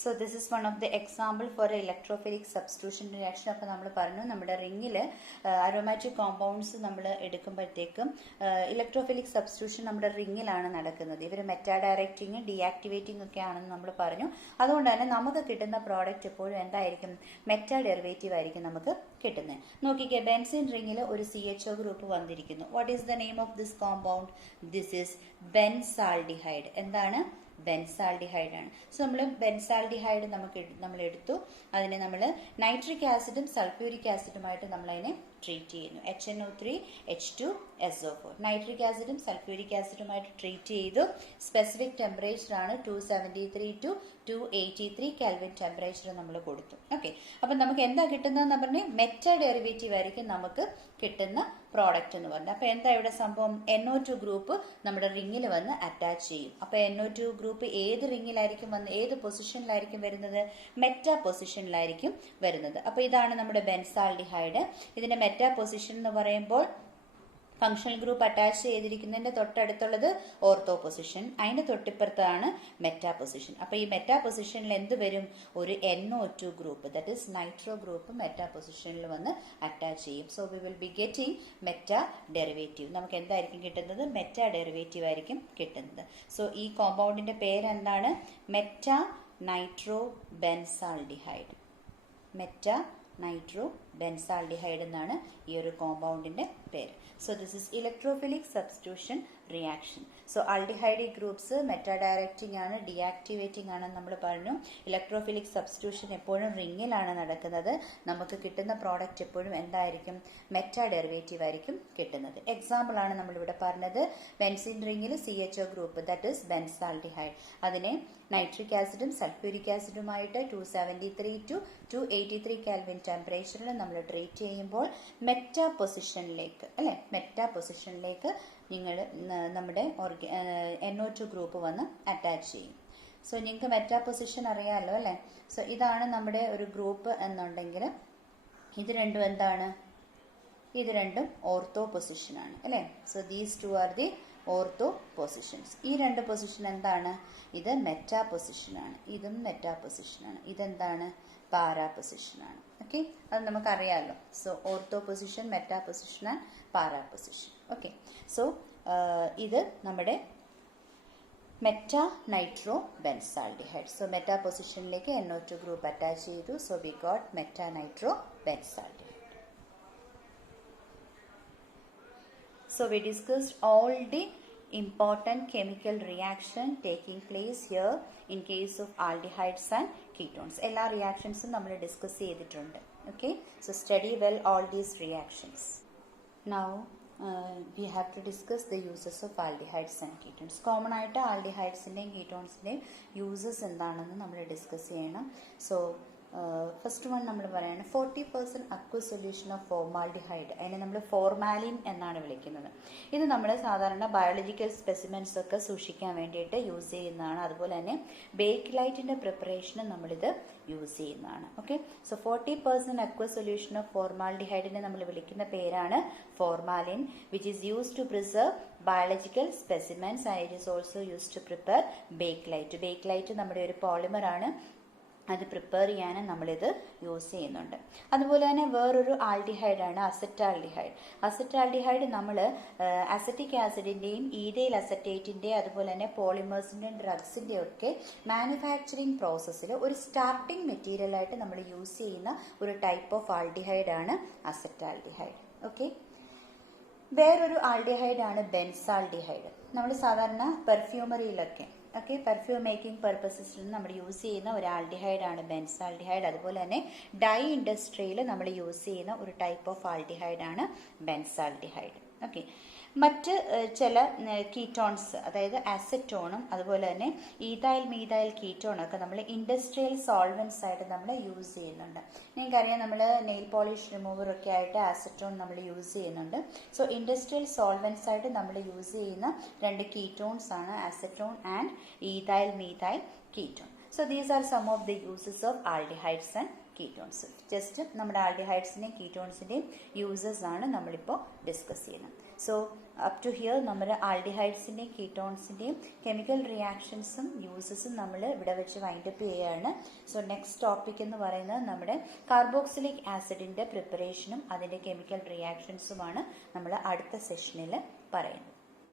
So this is one of the example for electrophilic substitution reaction. അപ്പോൾ നമ്മൾ പറഞ്ഞു നമ്മുടെ റിങ്ങിൽ അരോമാറ്റിക് കോമ്പൗണ്ട്സ് നമ്മൾ എടുക്കുമ്പോഴത്തേക്കും ഇലക്ട്രോഫിലിക് സബ്സ്റ്റിറ്റ്യൂഷൻ നമ്മുടെ റിങ്ങിലാണ് നടക്കുന്നത്. ഇവർ മെറ്റാ ഡയറക്റ്റിംഗ് ഡീആക്ടിവേറ്റിംഗ് ഒക്കെ ആണെന്ന് നമ്മൾ പറഞ്ഞു. അതുകൊണ്ട് തന്നെ നമുക്ക് കിട്ടുന്ന പ്രോഡക്റ്റ് എപ്പോഴും എന്തായിരിക്കും? മെറ്റാ ഡെറിവേറ്റീവ് ആയിരിക്കും നമുക്ക് കിട്ടുന്നത്. നോക്കിക്കേ, ബെൻസീൻ റിങ്ങിൽ ഒരു CHO ഗ്രൂപ്പ് വന്നിരിക്കുന്നു. What is the name of this compound? This is benzaldehyde. എന്താണ്? ബെൻസാൾഡിഹൈഡ് ആണ്. സോ നമ്മൾ ബെൻസാൾഡിഹൈഡ് നമ്മൾ എടുത്തു. അതിനെ നമ്മൾ നൈട്രിക് ആസിഡും സൾഫ്യൂരിക് ആസിഡുമായിട്ട് നമ്മളതിനെ ട്രീറ്റ് ചെയ്യുന്നു. HNO3 H2SO4 നൈട്രിക് ആസിഡും സൾഫ്യൂരിക് ആസിഡുമായിട്ട് ട്രീറ്റ് ചെയ്തു. സ്പെസിഫിക് ടെമ്പറേച്ചർ ആണ് 273 to 283 കെൽവിൻ ടെമ്പറേച്ചർ നമ്മൾ കൊടുത്തു. ഓക്കെ, അപ്പം നമുക്ക് എന്താ കിട്ടുന്നതെന്ന് പറഞ്ഞാൽ മെറ്റാ ഡെറിവേറ്റീവ് ആയിരിക്കും നമുക്ക് കിട്ടുന്ന പ്രോഡക്റ്റ് എന്ന് പറഞ്ഞാൽ. അപ്പോൾ എന്താ ഇവിടെ സംഭവം? NO2 ഗ്രൂപ്പ് നമ്മുടെ റിങ്ങിൽ വന്ന് അറ്റാച്ച് ചെയ്യും. അപ്പോൾ NO2 ഗ്രൂപ്പ് ഏത് റിങ്ങിലായിരിക്കും ഏത് പൊസിഷനിലായിരിക്കും വരുന്നത്? മെറ്റാ പൊസിഷനിലായിരിക്കും വരുന്നത്. അപ്പോൾ ഇതാണ് നമ്മുടെ ബെൻസാൾഡിഹൈഡ്. ഇതിന്റെ മെറ്റാ പൊസിഷൻ എന്ന് പറയുമ്പോൾ ഫങ്ഷണൽ ഗ്രൂപ്പ് അറ്റാച്ച് ചെയ്തിരിക്കുന്നതിന്റെ തൊട്ടടുത്തുള്ളത് ഓർത്തോ പൊസിഷൻ, അതിന്റെ തൊട്ടിപ്പുറത്താണ് മെറ്റാ പൊസിഷൻ. അപ്പോൾ ഈ മെറ്റാ പൊസിഷനിൽ എന്ത് വരും? ഒരു NO2 group, that is nitro group meta പൊസിഷനിൽ വന്ന് അറ്റാച്ച് ചെയ്യും. So we will be getting meta derivative. നമുക്ക് എന്തായിരിക്കും കിട്ടുന്നത്? മെറ്റാ ഡെറിവേറ്റീവ് ആയിരിക്കും കിട്ടുന്നത്. സോ ഈ കോമ്പൗണ്ടിന്റെ പേരെന്താണ്? Meta nitro benzaldehyde. Meta nitro benzaldehyde എന്നാണ് ഈ ഒരു കോമ്പൗണ്ടിന്റെ പേര്. So this is electrophilic substitution reaction. So aldehydic groups meta directing ആണ്, ഡീആക്ടിവേറ്റിംഗ് ആണെന്ന് നമ്മൾ പറഞ്ഞു. ഇലക്ട്രോഫിലിക് സബ്സ്റ്റിറ്റ്യൂഷൻ എപ്പോഴും റിങ്ങിലാണ് നടക്കുന്നത്. നമുക്ക് കിട്ടുന്ന പ്രോഡക്റ്റ് എപ്പോഴും എന്തായിരിക്കും? മെറ്റാ ഡെറിവേറ്റീവ് ആയിരിക്കും കിട്ടുന്നത്. എക്സാമ്പിൾ ആണ് നമ്മളിവിടെ പറഞ്ഞത്. ബെൻസീൻ റിങ്ങിൽ CHO group, that is benzaldehyde. അതിനെ നൈട്രിക് ആസിഡും സൾഫ്യൂരിക് ആസിഡുമായിട്ട് 273 to 283 കെൽവിൻ ടെമ്പറേച്ചറിൽ നമ്മൾ ട്രീറ്റ് ചെയ്യുമ്പോൾ മെറ്റാ പൊസിഷനിലേക്ക് നിങ്ങൾ നമ്മുടെ NO2 ഗ്രൂപ്പ് വന്ന് അറ്റാച്ച് ചെയ്യും. സോ നിങ്ങൾക്ക് മെറ്റാ പൊസിഷൻ അറിയാമല്ലോ അല്ലേ? സോ ഇതാണ് നമ്മുടെ ഒരു ഗ്രൂപ്പ് എന്നുണ്ടെങ്കിൽ ഇത് രണ്ടും എന്താണ്? ഇത് രണ്ടും ഓർത്തോ പൊസിഷനാണ് അല്ലേ? So these two are the ortho positions. ഈ രണ്ട് പൊസിഷൻ എന്താണ്? ഇത് മെറ്റാ പൊസിഷനാണ്, ഇതും മെറ്റാ പൊസിഷനാണ്. ഇതെന്താണ്? പാരാ പൊസിഷനാണ്. ഓക്കെ, അത് നമുക്കറിയാമല്ലോ. So ortho position, meta position and para position. Okay, so ഇത് നമ്മുടെ meta nitro benzaldehyde. So meta പൊസിഷനിലേക്ക് NO2 ഗ്രൂപ്പ് അറ്റാച്ച് ചെയ്തു. So we got meta nitro benzaldehyde. So we discussed all the important chemical reaction taking place here in case of aldehydes and ketones. എല്ലാ റിയാക്ഷൻസും നമ്മൾ discuss ചെയ്തിട്ടുണ്ട്. Okay, so study well all these reactions. Now we have to discuss the uses of aldehydes and ketones. Common ആയിട്ട് ആൽഡിഹൈഡ്സിൻ്റെയും കീറ്റോൺസിൻ്റെയും uses എന്താണെന്ന് നമ്മൾ discuss ചെയ്യണം. So first one നമ്മൾ പറയുന്നത് 40% aqueous solution of formaldehyde. അതിനെ നമ്മൾ ഫോർമാലിൻ എന്നാണ് വിളിക്കുന്നത്. ഇത് നമ്മൾ സാധാരണ ബയോളജിക്കൽ സ്പെസിമെൻസ് ഒക്കെ സൂക്ഷിക്കാൻ വേണ്ടിയിട്ട് യൂസ് ചെയ്യുന്നതാണ്. അതുപോലെ തന്നെ ബേക്ക്ലൈറ്റിൻ്റെ പ്രിപ്പറേഷന് നമ്മളിത് യൂസ് ചെയ്യുന്നതാണ്. Okay, so 40% aqueous solution of ഫോർമാൽഡിഹൈഡിനെ നമ്മൾ വിളിക്കുന്ന പേരാണ് formalin, which is use to preserve biological specimens and it is also use to prepare bakelite. Bakelite നമ്മുടെ ഒരു പോളിമറാണ്, അത് പ്രിപ്പയർ ചെയ്യാനും നമ്മളിത് യൂസ് ചെയ്യുന്നുണ്ട്. അതുപോലെ തന്നെ വേറൊരു ആൽഡിഹൈഡാണ് അസറ്റാൽഡിഹൈഡ്. അസറ്റാൽഡിഹൈഡ് നമ്മൾ അസറ്റിക് ആസിഡിൻ്റെയും ഈഥൈൽ അസറ്റേറ്റിൻ്റെയും അതുപോലെ തന്നെ പോളിമേഴ്സിൻ്റെയും ഡ്രഗ്സിൻ്റെയും ഒക്കെ മാനുഫാക്ചറിങ് പ്രോസസ്സിൽ ഒരു സ്റ്റാർട്ടിംഗ് മെറ്റീരിയലായിട്ട് നമ്മൾ യൂസ് ചെയ്യുന്ന ഒരു ടൈപ്പ് ഓഫ് ആൽഡിഹൈഡാണ് അസറ്റാൽഡിഹൈഡ്. ഓക്കെ, വേറൊരു ആൽഡിഹൈഡാണ് ബെൻസാൽഡിഹൈഡ്. നമ്മൾ സാധാരണ പെർഫ്യൂമറിയിലൊക്കെ പെർഫ്യൂം മേക്കിംഗ് പർപ്പസസിൽ നമ്മൾ യൂസ് ചെയ്യുന്ന ഒരു ആൽഡിഹൈഡാണ് ബെൻസാൽഡിഹൈഡ്. അതുപോലെ തന്നെ ഡൈ ഇൻഡസ്ട്രിയിൽ നമ്മൾ യൂസ് ചെയ്യുന്ന ഒരു ടൈപ്പ് ഓഫ് ആൽഡിഹൈഡാണ് ബെൻസാൽഡിഹൈഡ്. ഓക്കെ, മറ്റ് ചില കീറ്റോൺസ്, അതായത് അസറ്റോണും അതുപോലെ തന്നെ ഈഥൈൽ മീഥൈൽ കീറ്റോണൊക്കെ നമ്മൾ ഇൻഡസ്ട്രിയൽ സോൾവെൻറ്റ്സ് ആയിട്ട് നമ്മൾ യൂസ് ചെയ്യുന്നുണ്ട്. നിങ്ങൾക്കറിയാം, നമ്മൾ നെയിൽ പോളിഷ് റിമൂവറൊക്കെ ആയിട്ട് അസറ്റോൺ നമ്മൾ യൂസ് ചെയ്യുന്നുണ്ട്. സോ ഇൻഡസ്ട്രിയൽ സോൾവെൻറ്റ്സ് ആയിട്ട് നമ്മൾ യൂസ് ചെയ്യുന്ന രണ്ട് കീറ്റോൺസ് ആണ് acetone and ethyl methyl ketone. So these are some of the uses of aldehydes and ketones. Just നമ്മുടെ ആൽഡിഹൈഡ്സിൻ്റെയും കീറ്റോൺസിൻ്റെയും യൂസസ് ആണ് നമ്മളിപ്പോൾ ഡിസ്കസ് ചെയ്യുന്നത്. സോ അപ് ടു ഹിയർ നമ്മുടെ ആൽഡിഹൈഡ്സിൻ്റെയും കീറ്റോൺസിൻ്റെയും കെമിക്കൽ റിയാക്ഷൻസും യൂസസും നമ്മൾ ഇവിടെ വെച്ച് വൈൻഡപ്പ് ചെയ്യുകയാണ്. സോ നെക്സ്റ്റ് ടോപ്പിക് എന്ന് പറയുന്നത് നമ്മുടെ കാർബോക്സിലിക് ആസിഡിൻ്റെ പ്രിപ്പറേഷനും അതിൻ്റെ കെമിക്കൽ റിയാക്ഷൻസുമാണ് നമ്മൾ അടുത്ത സെഷനിൽ പറയുന്നത്.